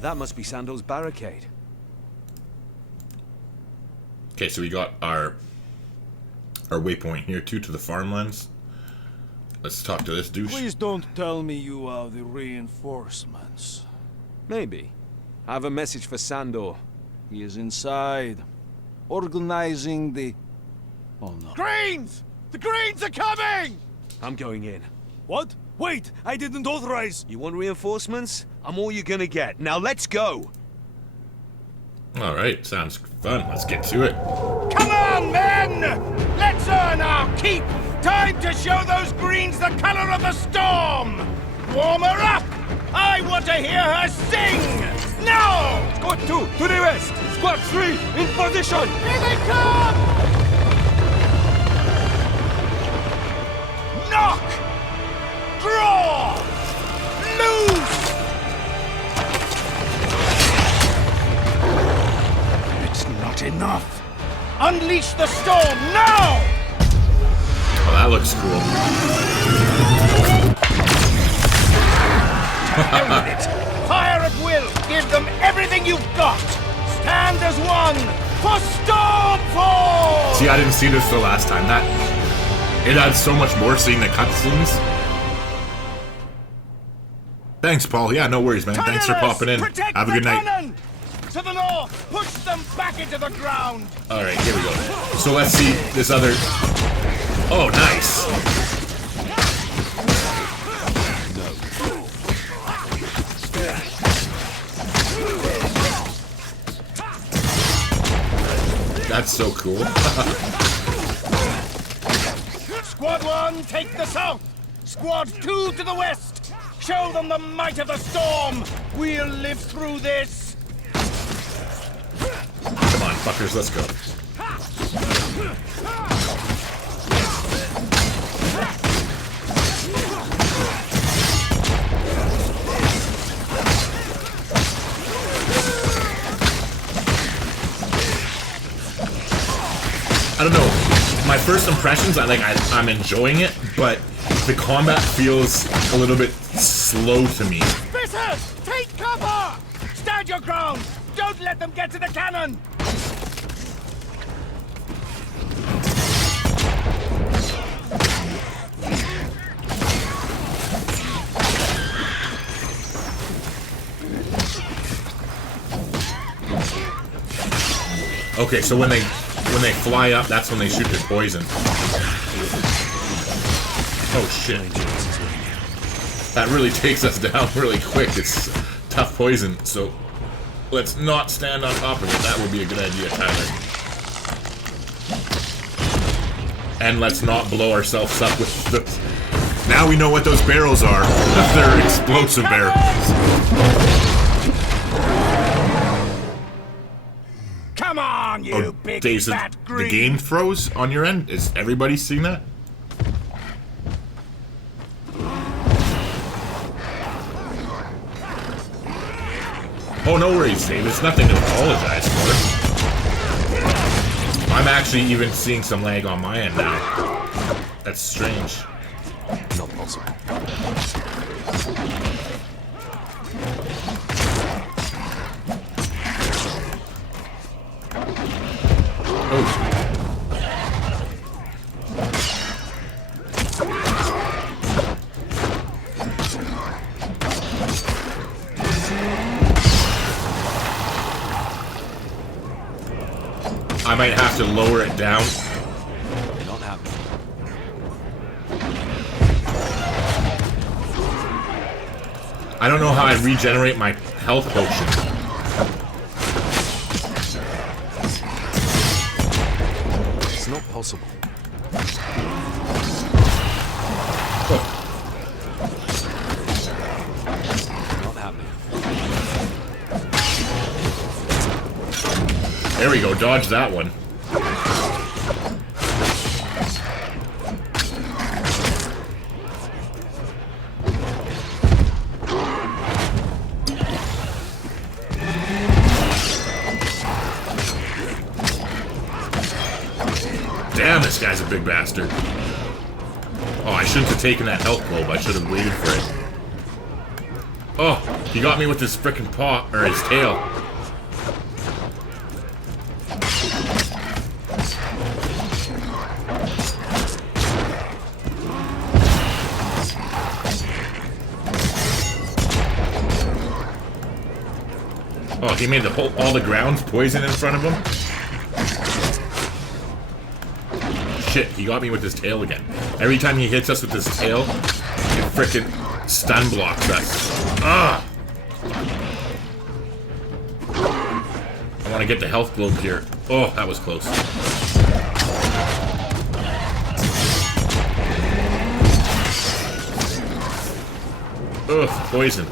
That must be Sandor's barricade. Okay, so we got our waypoint here too to the farmlands. Let's talk to this douche. Please don't tell me you are the reinforcements. Maybe. I have a message for Sandor. He is inside, organizing the... Oh no. Greens! The Greens are coming! I'm going in. What? Wait, I didn't authorize. You want reinforcements? I'm all you're gonna get. Now let's go! Alright, sounds fun. Let's get to it. Come on, men! Let's earn our keep! Time to show those Greens the color of the storm! Warm her up! I want to hear her sing! Now! Squad 2, to the west! Squad 3, in position! Here they come! Knock! Draw! Loose! It's not enough. Unleash the storm now! Oh, that looks cool. Hell with it. Fire at will. Give them everything you've got. Stand as one for Stormfall! See, I didn't see this the last time. It adds so much more seeing the cutscenes. Thanks, Paul. Yeah, no worries, man. Thanks for popping in. Have a good night. Cannon! To the north! Push them back into the ground! Alright, here we go. So let's see this other... Oh, nice! That's so cool. Squad 1, take the south! Squad 2 to the west! Show them the might of the storm! We'll live through this! Come on, fuckers, let's go. I don't know. My first impressions, I'm enjoying it, but the combat feels a little bit slow to me. Spissers, take cover! Stand your ground! Don't let them get to the cannon! Okay, so when they fly up, that's when they shoot their poison. Oh shit. That really takes us down really quick. It's tough poison, so let's not stand on top of it. That would be a good idea, Tyler. And let's not blow ourselves up with the... Now we know what those barrels are. They're explosive barrels. Come on, you big Dave, fat green! the game froze on your end? Is everybody seeing that? Oh, no worries, Dave. It's nothing to apologize for. I'm actually even seeing some lag on my end now. That's strange. Not possible. Oh. I might have to lower it down. Not happening. I don't know how I regenerate my health potion. It's not possible. Not happening. There we go, dodge that one. Damn, this guy's a big bastard. Oh, I shouldn't have taken that health globe. I should have waited for it. Oh, he got me with his frickin' paw, or his tail. Oh, he made the whole, all the grounds poison in front of him? Shit, he got me with his tail again. Every time he hits us with his tail, it frickin' stun blocks us. Ah! I want to get the health globe here. Oh, that was close. Ugh, poison.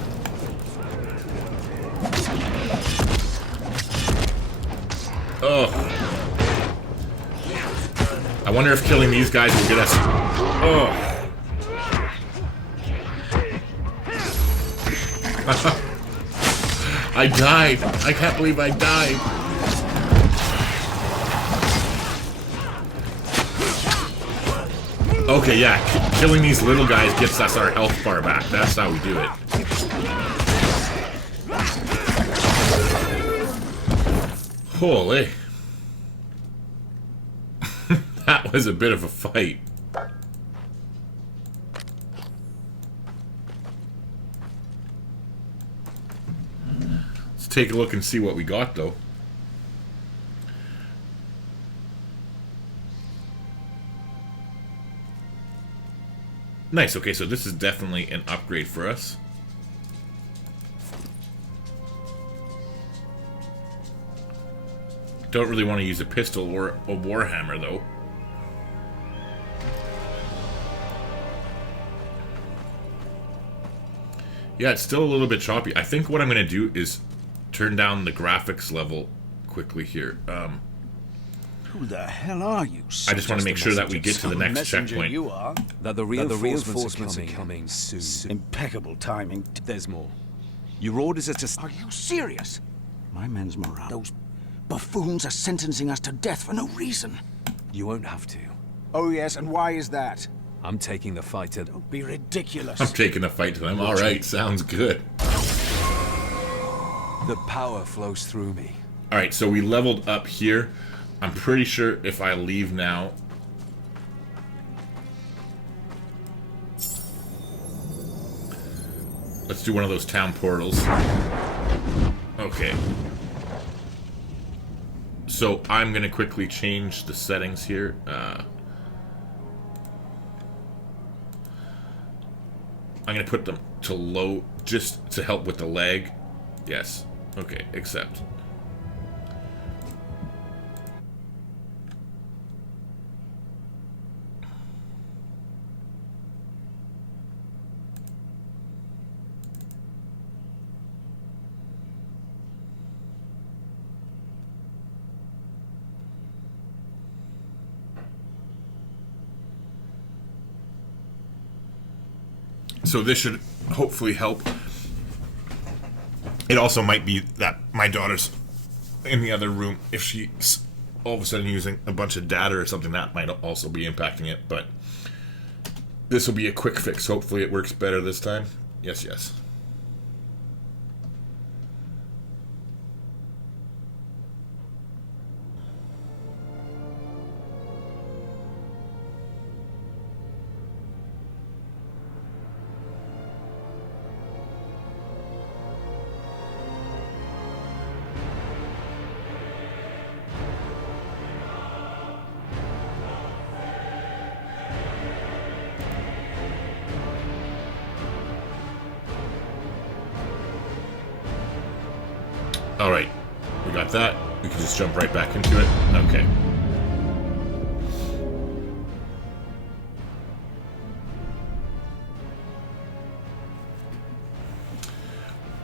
Ugh. I wonder if killing these guys will get us... Oh. I died. I can't believe I died. Okay, yeah. Killing these little guys gets us our health bar back. That's how we do it. Holy. That was a bit of a fight. Let's take a look and see what we got, though. Nice, okay, so this is definitely an upgrade for us. Don't really want to use a pistol or a warhammer, though. Yeah, it's still a little bit choppy. I think what I'm going to do is turn down the graphics level quickly here. Who the hell are you? I just want to make sure that we get to the next checkpoint. You are. That the reinforcements are coming soon. Impeccable timing. There's more. Your orders are to... Are you serious? My men's morale. Those buffoons are sentencing us to death for no reason. You won't have to. Oh yes, and why is that? I'm taking the fight to... Don't be ridiculous. I'm taking the fight to them. Alright, sounds good. The power flows through me. Alright, so we leveled up here. I'm pretty sure if I leave now... Let's do one of those town portals. Okay. So I'm going to quickly change the settings here. I'm going to put them to low just to help with the lag. Yes. Okay, accept. So this should hopefully help. It also might be that my daughter's in the other room. If she's all of a sudden using a bunch of data or something, that might also be impacting it. But this will be a quick fix. Hopefully it works better this time. Yes, yes. Alright, we got that. We can just jump right back into it. Okay.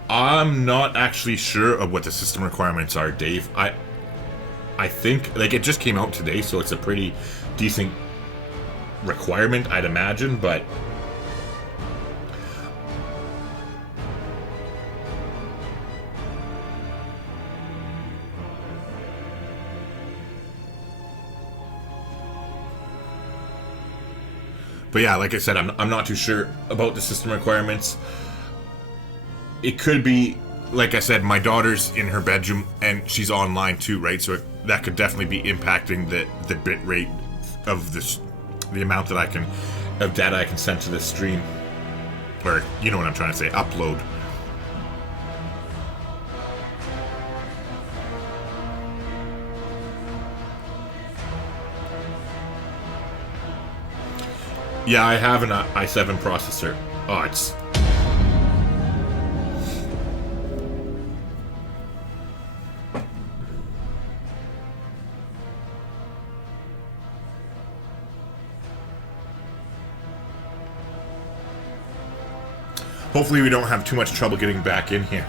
I'm not actually sure of what the system requirements are, Dave. I think, like, it just came out today, so it's a pretty decent requirement, I'd imagine, but... But yeah, like I said, I'm not too sure about the system requirements. It could be, like I said, my daughter's in her bedroom and she's online too, right? So that could definitely be impacting the bit rate of this, the amount that of data I can send to this stream. Or, you know what I'm trying to say, upload. Yeah, I have an i7 processor. Oh, it's... Hopefully we don't have too much trouble getting back in here.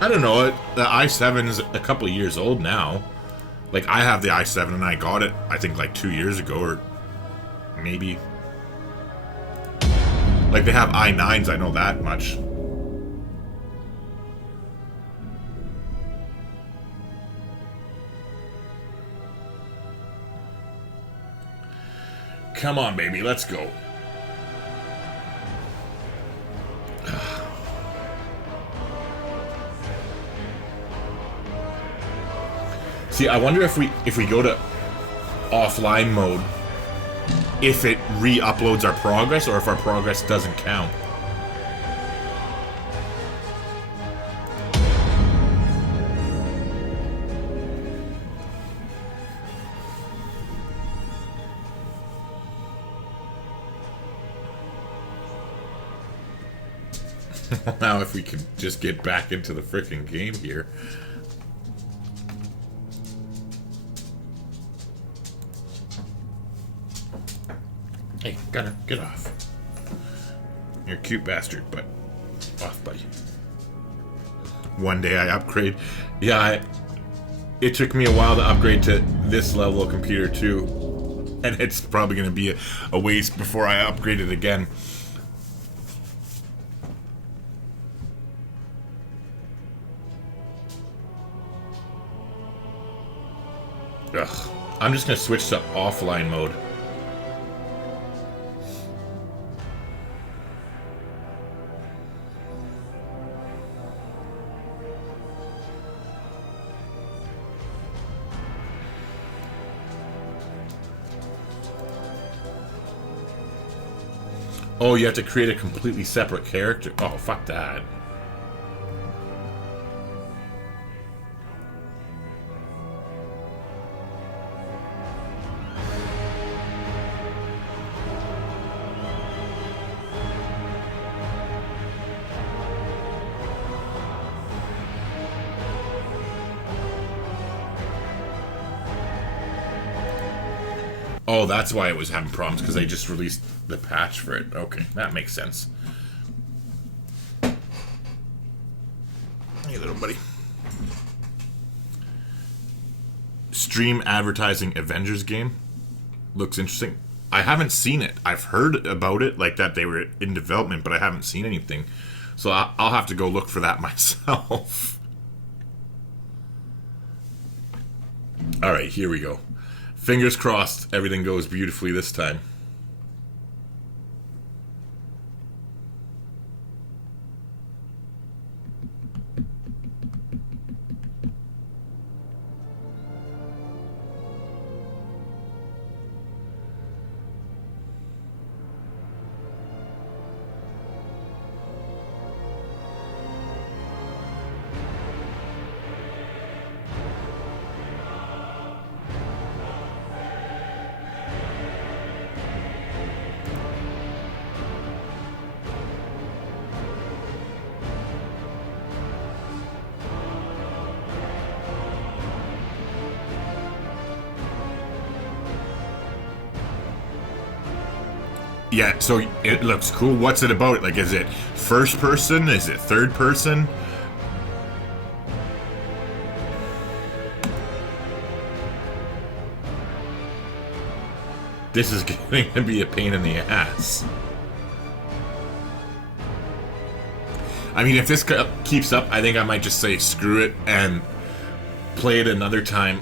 I don't know, the i7 is a couple of years old now. Like, I have the i7 and I got it, I think, like 2 years ago, or maybe. Like, they have i9s, I know that much. Come on, baby, let's go. See, I wonder if we go to offline mode, if it re-uploads our progress or if our progress doesn't count. Now if we can just get back into the frickin' game here. Hey, Gunner, get off. You're a cute bastard, but off, buddy. One day I upgrade. Yeah, it took me a while to upgrade to this level of computer too. And it's probably going to be a ways before I upgrade it again. Ugh. I'm just going to switch to offline mode. Oh, you have to create a completely separate character. Oh, fuck that. Oh, that's why it was having problems, because they just released the patch for it. Okay, that makes sense. Hey, little buddy. Stream advertising Avengers game. Looks interesting. I haven't seen it. I've heard about it, like that they were in development, but I haven't seen anything. So I'll have to go look for that myself. Alright, here we go. Fingers crossed everything goes beautifully this time. Yeah, so it looks cool. What's it about? Like, is it first person? Is it third person? This is going to be a pain in the ass. I mean, if this keeps up, I think I might just say screw it and play it another time.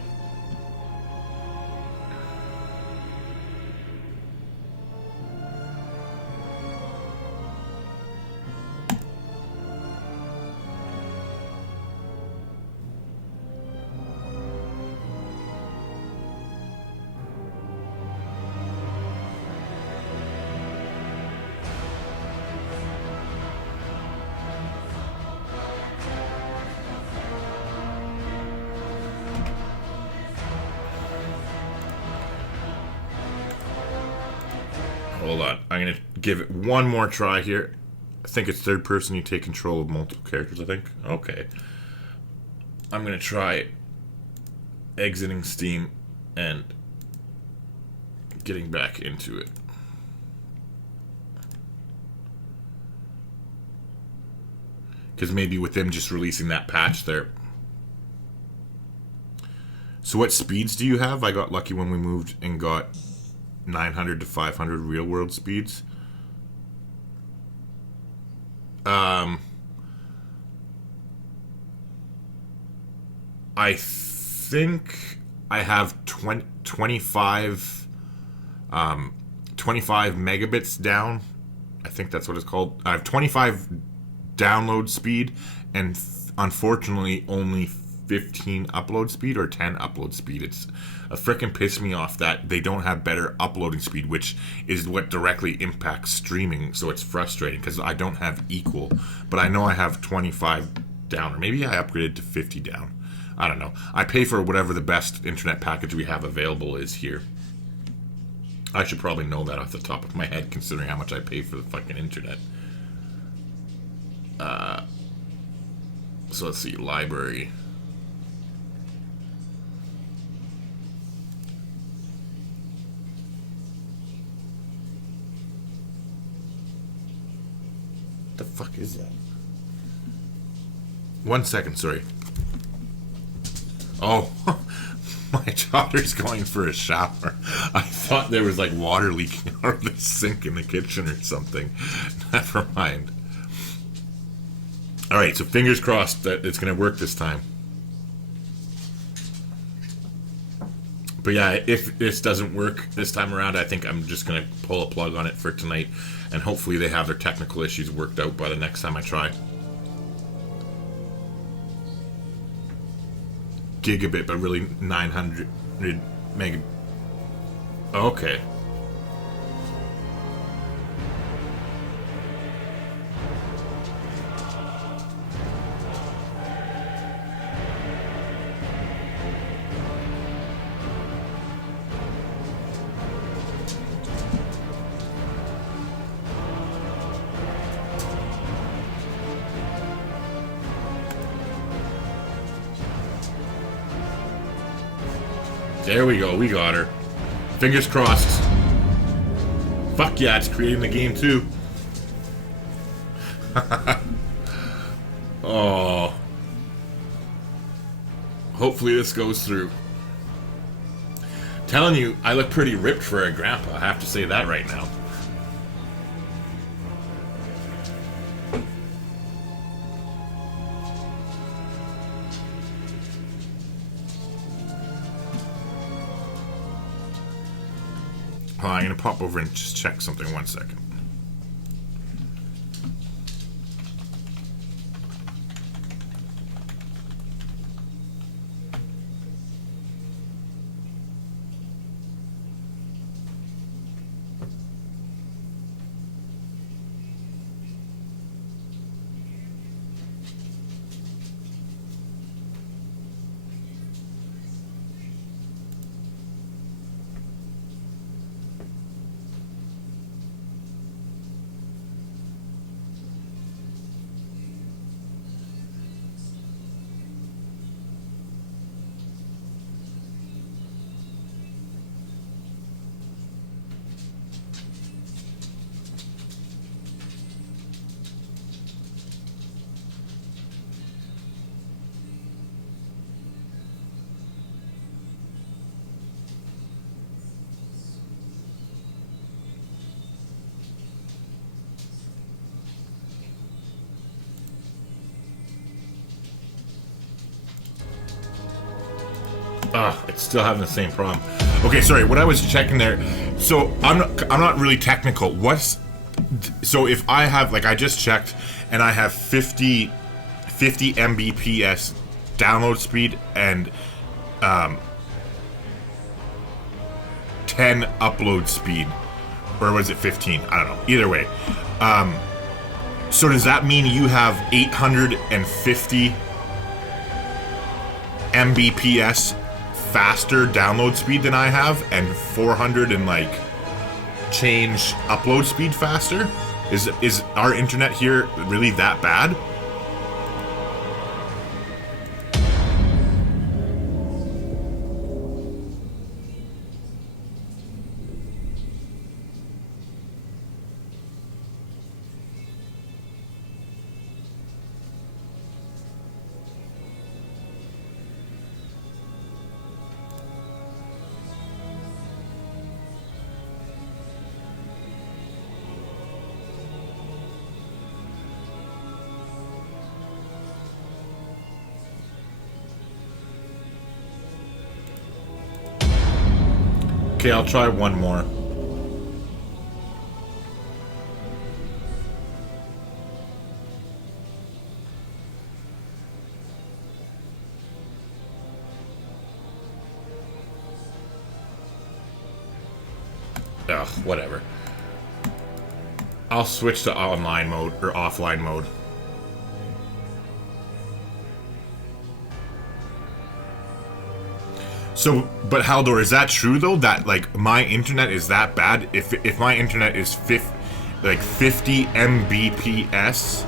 Hold on, I'm gonna give it one more try here. I think it's third person, you take control of multiple characters, I think. Okay. I'm gonna try exiting Steam and getting back into it. Because maybe with them just releasing that patch there. So what speeds do you have? I got lucky when we moved and got 900 to 500 real world speeds. I think I have 25 megabits down. I think that's what it's called. I have 25 download speed and unfortunately only 15 upload speed or 10 upload speed. It's a frickin' piss me off that they don't have better uploading speed, which is what directly impacts streaming. So it's frustrating because I don't have equal, but I know I have 25 down, or maybe I upgraded to 50 down. I don't know. I pay for whatever the best internet package we have available is here. I should probably know that off the top of my head, considering how much I pay for the fucking internet. So let's see, library. What the fuck is that? 1 second, sorry. Oh, my daughter's going for a shower. I thought there was like water leaking out of the sink in the kitchen or something. Never mind. Alright, so fingers crossed that it's going to work this time. But yeah, if this doesn't work this time around, I think I'm just going to pull a plug on it for tonight. And hopefully they have their technical issues worked out by the next time I try. Gigabit, but really 900 meg. Okay. There we go, we got her. Fingers crossed. Fuck yeah, it's creating the game too. Oh. Hopefully this goes through. Telling you, I look pretty ripped for a grandpa, I have to say that right now. I'm going to pop over and just check something 1 second. It's still having the same problem. Okay, sorry. What I was checking there. So I'm not really technical. So if I have, like, I just checked, and I have 50 Mbps download speed and 10 upload speed, or was it 15? I don't know. Either way. So does that mean you have 850 Mbps faster download speed than I have, and 400 and like change upload speed faster? Is our internet here really that bad? Okay, I'll try one more. Ugh, whatever. I'll switch to online mode or offline mode. So, but Haldor, is that true though? That like my internet is that bad? If my internet is 50 Mbps,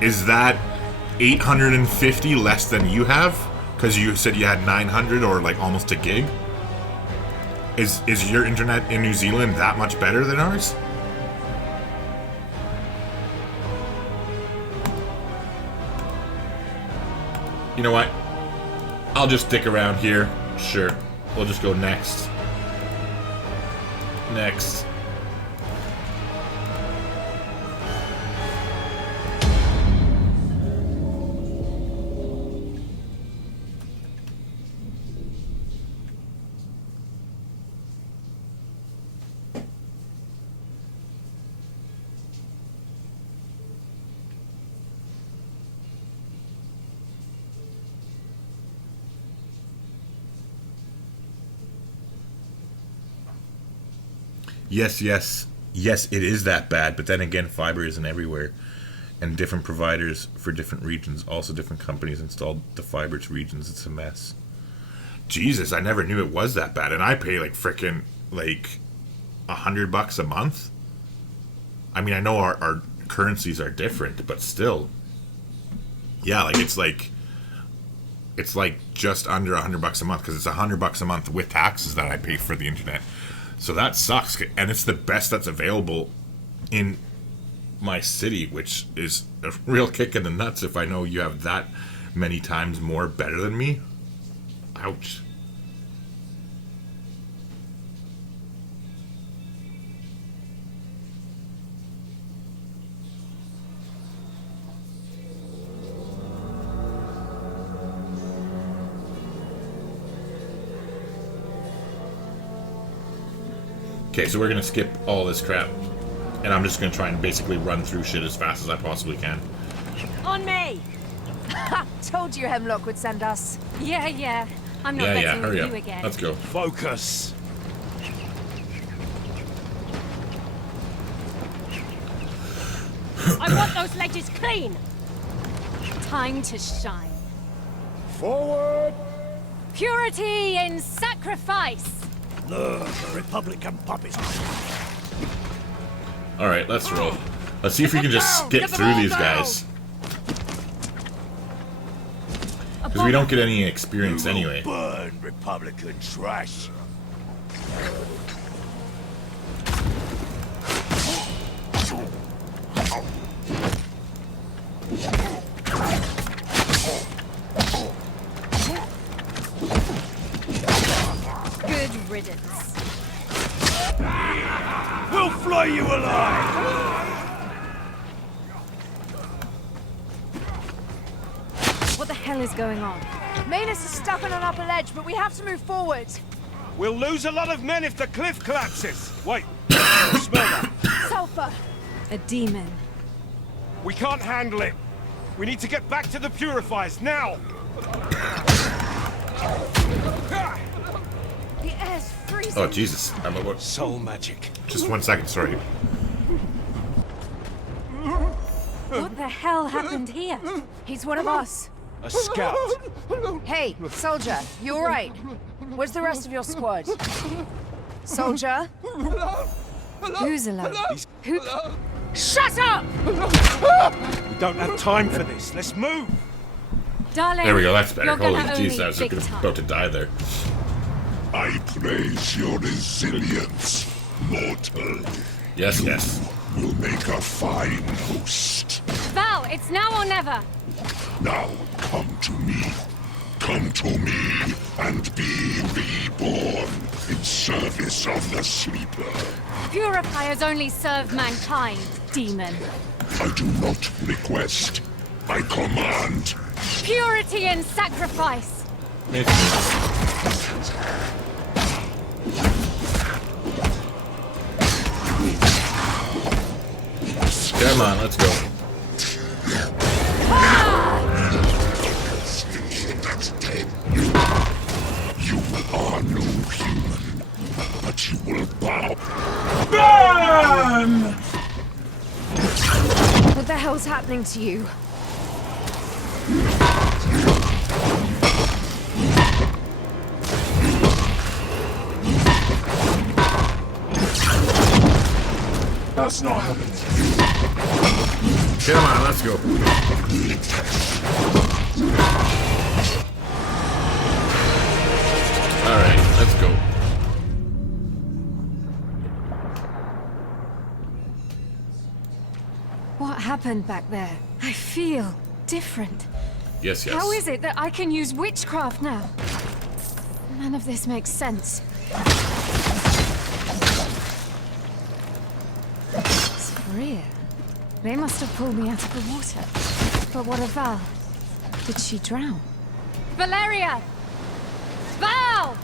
is that 850 less than you have? Because you said you had 900 or like almost a gig. Is your internet in New Zealand that much better than ours? You know what? I'll just stick around here. Sure. We'll just go next. Next. Yes, it is that bad, but then again, fiber isn't everywhere, and different providers for different regions, also different companies installed the fiber to regions. It's a mess. Jesus, I never knew it was that bad, and I pay like frickin' like $100 a month. I mean, I know our currencies are different, but still, yeah, like it's like just under $100 a month, because it's $100 a month with taxes that I pay for the internet. So that sucks, and it's the best that's available in my city, which is a real kick in the nuts if I know you have that many times more better than me. Ouch. Okay, so we're gonna skip all this crap, and I'm just gonna try and basically run through shit as fast as I possibly can. On me! Ha! Told you Hemlock would send us. Yeah. I'm not messing with you again. Let's go. Focus. I want those ledges clean! Time to shine. Forward! Purity in sacrifice! The Republican puppets. Alright, let's roll. Let's see if we can just skip through these guys. Because we don't get any experience anyway. Burn, Republican trash. Good riddance. We'll flay you alive! What the hell is going on? Malus is stuck on an upper ledge, but we have to move forward. We'll lose a lot of men if the cliff collapses. Wait, smell that. Sulfur. A demon. We can't handle it. We need to get back to the purifiers now. The air's freezing. Oh, Jesus. I'm about... Soul magic. Just 1 second, sorry. What the hell happened here? He's one of us. A scout. Hey, soldier, you alright? Where's the rest of your squad? Soldier? Who's alone? Who? Shut up! We don't have time for this. Let's move. Darling, There we go, that's better. you're Holy gonna jeez, owe I me was big just time. about to die there. I praise your resilience, mortal. Yes, yes. Will make a fine host. Val, it's now or never. Now come to me. Come to me and be reborn in service of the Sleeper. Purifiers only serve mankind, demon. I do not request. I command. Purity and sacrifice. Come on, let's go. You are no human, but you will bow. Burn! What the hell's happening to you? That's not happening. Come on, let's go. Alright, let's go. What happened back there? I feel different. Yes, yes. How is it that I can use witchcraft now? None of this makes sense. It's Freya. They must have pulled me out of the water. But what of Val? Did she drown? Valeria! Val!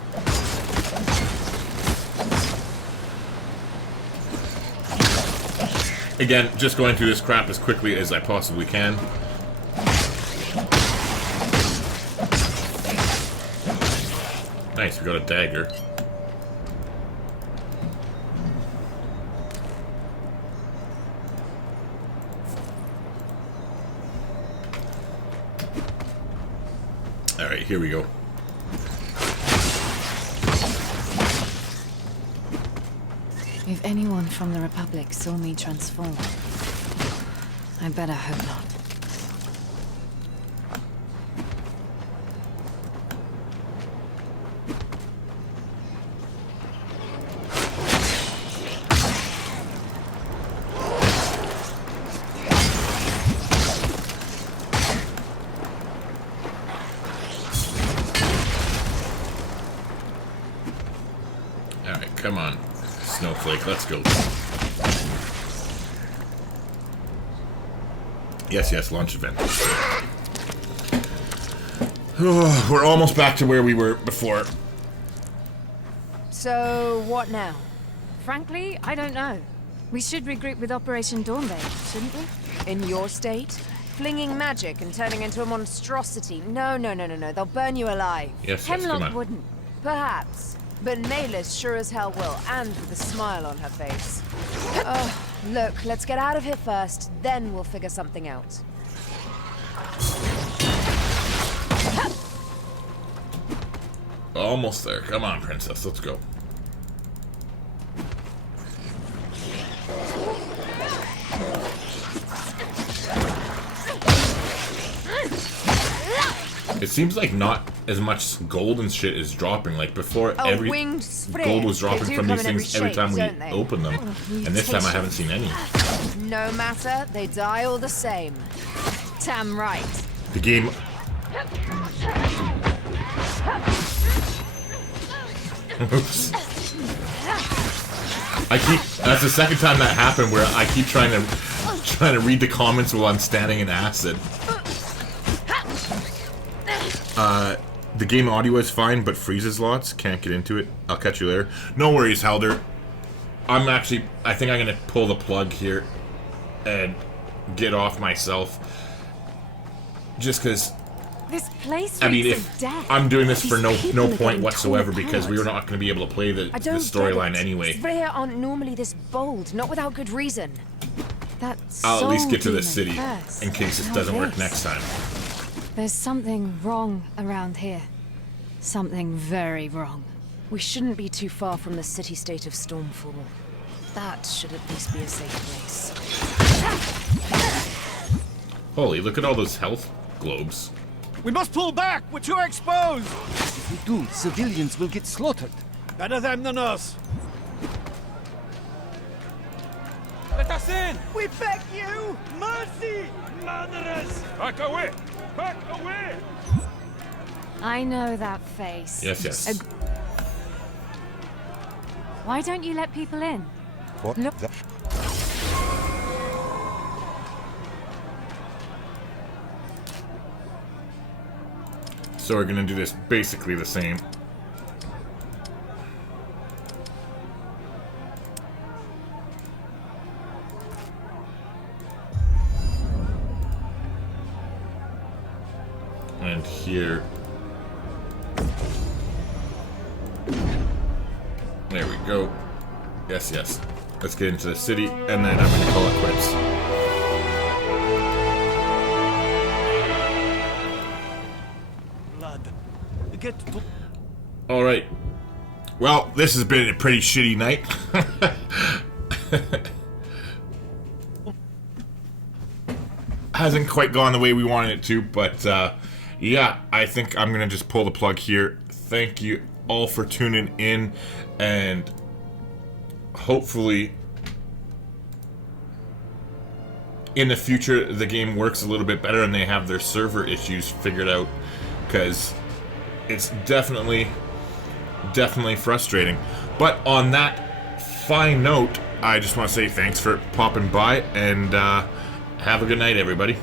Again, just going through this crap as quickly as I possibly can. Nice, we got a dagger. Alright, here we go. If anyone from the Republic saw me transform, I better hope not. Alright, come on. Snowflake, let's go. Yes, yes, launch event. We're almost back to where we were before. So, what now? Frankly, I don't know. We should regroup with Operation Dawnbane, shouldn't we? In your state? Flinging magic and turning into a monstrosity? No. They'll burn you alive. Yes, yes, come Hemlock on. wouldn't. Perhaps. But Malus sure as hell will, and with a smile on her face. Oh, look, let's get out of here first, then we'll figure something out. Almost there. Come on, princess, let's go. It seems like not as much gold and shit is dropping. Like before, every winged spray. gold was dropping They do from come these in every things every shape, time we don't they? open them. And this time I haven't seen any. No matter, they die all the same. Damn right. The game... Oops. That's the second time that happened where I keep trying to read the comments while I'm standing in acid. The game audio is fine, but freezes lots. Can't get into it. I'll catch you later. No worries, Helder. I think I'm gonna pull the plug here and get off myself. Just because. This place I mean, reeks if of death. I'm doing this These for no people are point getting whatsoever torn because we were apart. not going to be able to play the I don't storyline get it. anyway. Freya aren't normally this bold, not without good reason. That I'll at least soul get to the demon city first. in case this Now doesn't work this. next time. There's something wrong around here. Something very wrong. We shouldn't be too far from the city-state of Stormfall. That should at least be a safe place. Holy, look at all those health globes. We must pull back! We're too exposed! If we do, civilians will get slaughtered. Better them than us. Let us in! We beg you! Mercy! Murderers! Back away! Back away! I know that face. Yes, yes. Why don't you let people in? What Look. the... So we're going to do this basically the same. And here. There we go. Yes, yes. Let's get into the city, and then I'm going to call it quits. Blood. Get to... Alright. Well, this has been a pretty shitty night. Hasn't quite gone the way we wanted it to, but yeah, I think I'm gonna just pull the plug here. Thank you all for tuning in, and hopefully in the future the game works a little bit better and they have their server issues figured out, because it's definitely frustrating. But on that fine note, I just want to say thanks for popping by, and have a good night, everybody.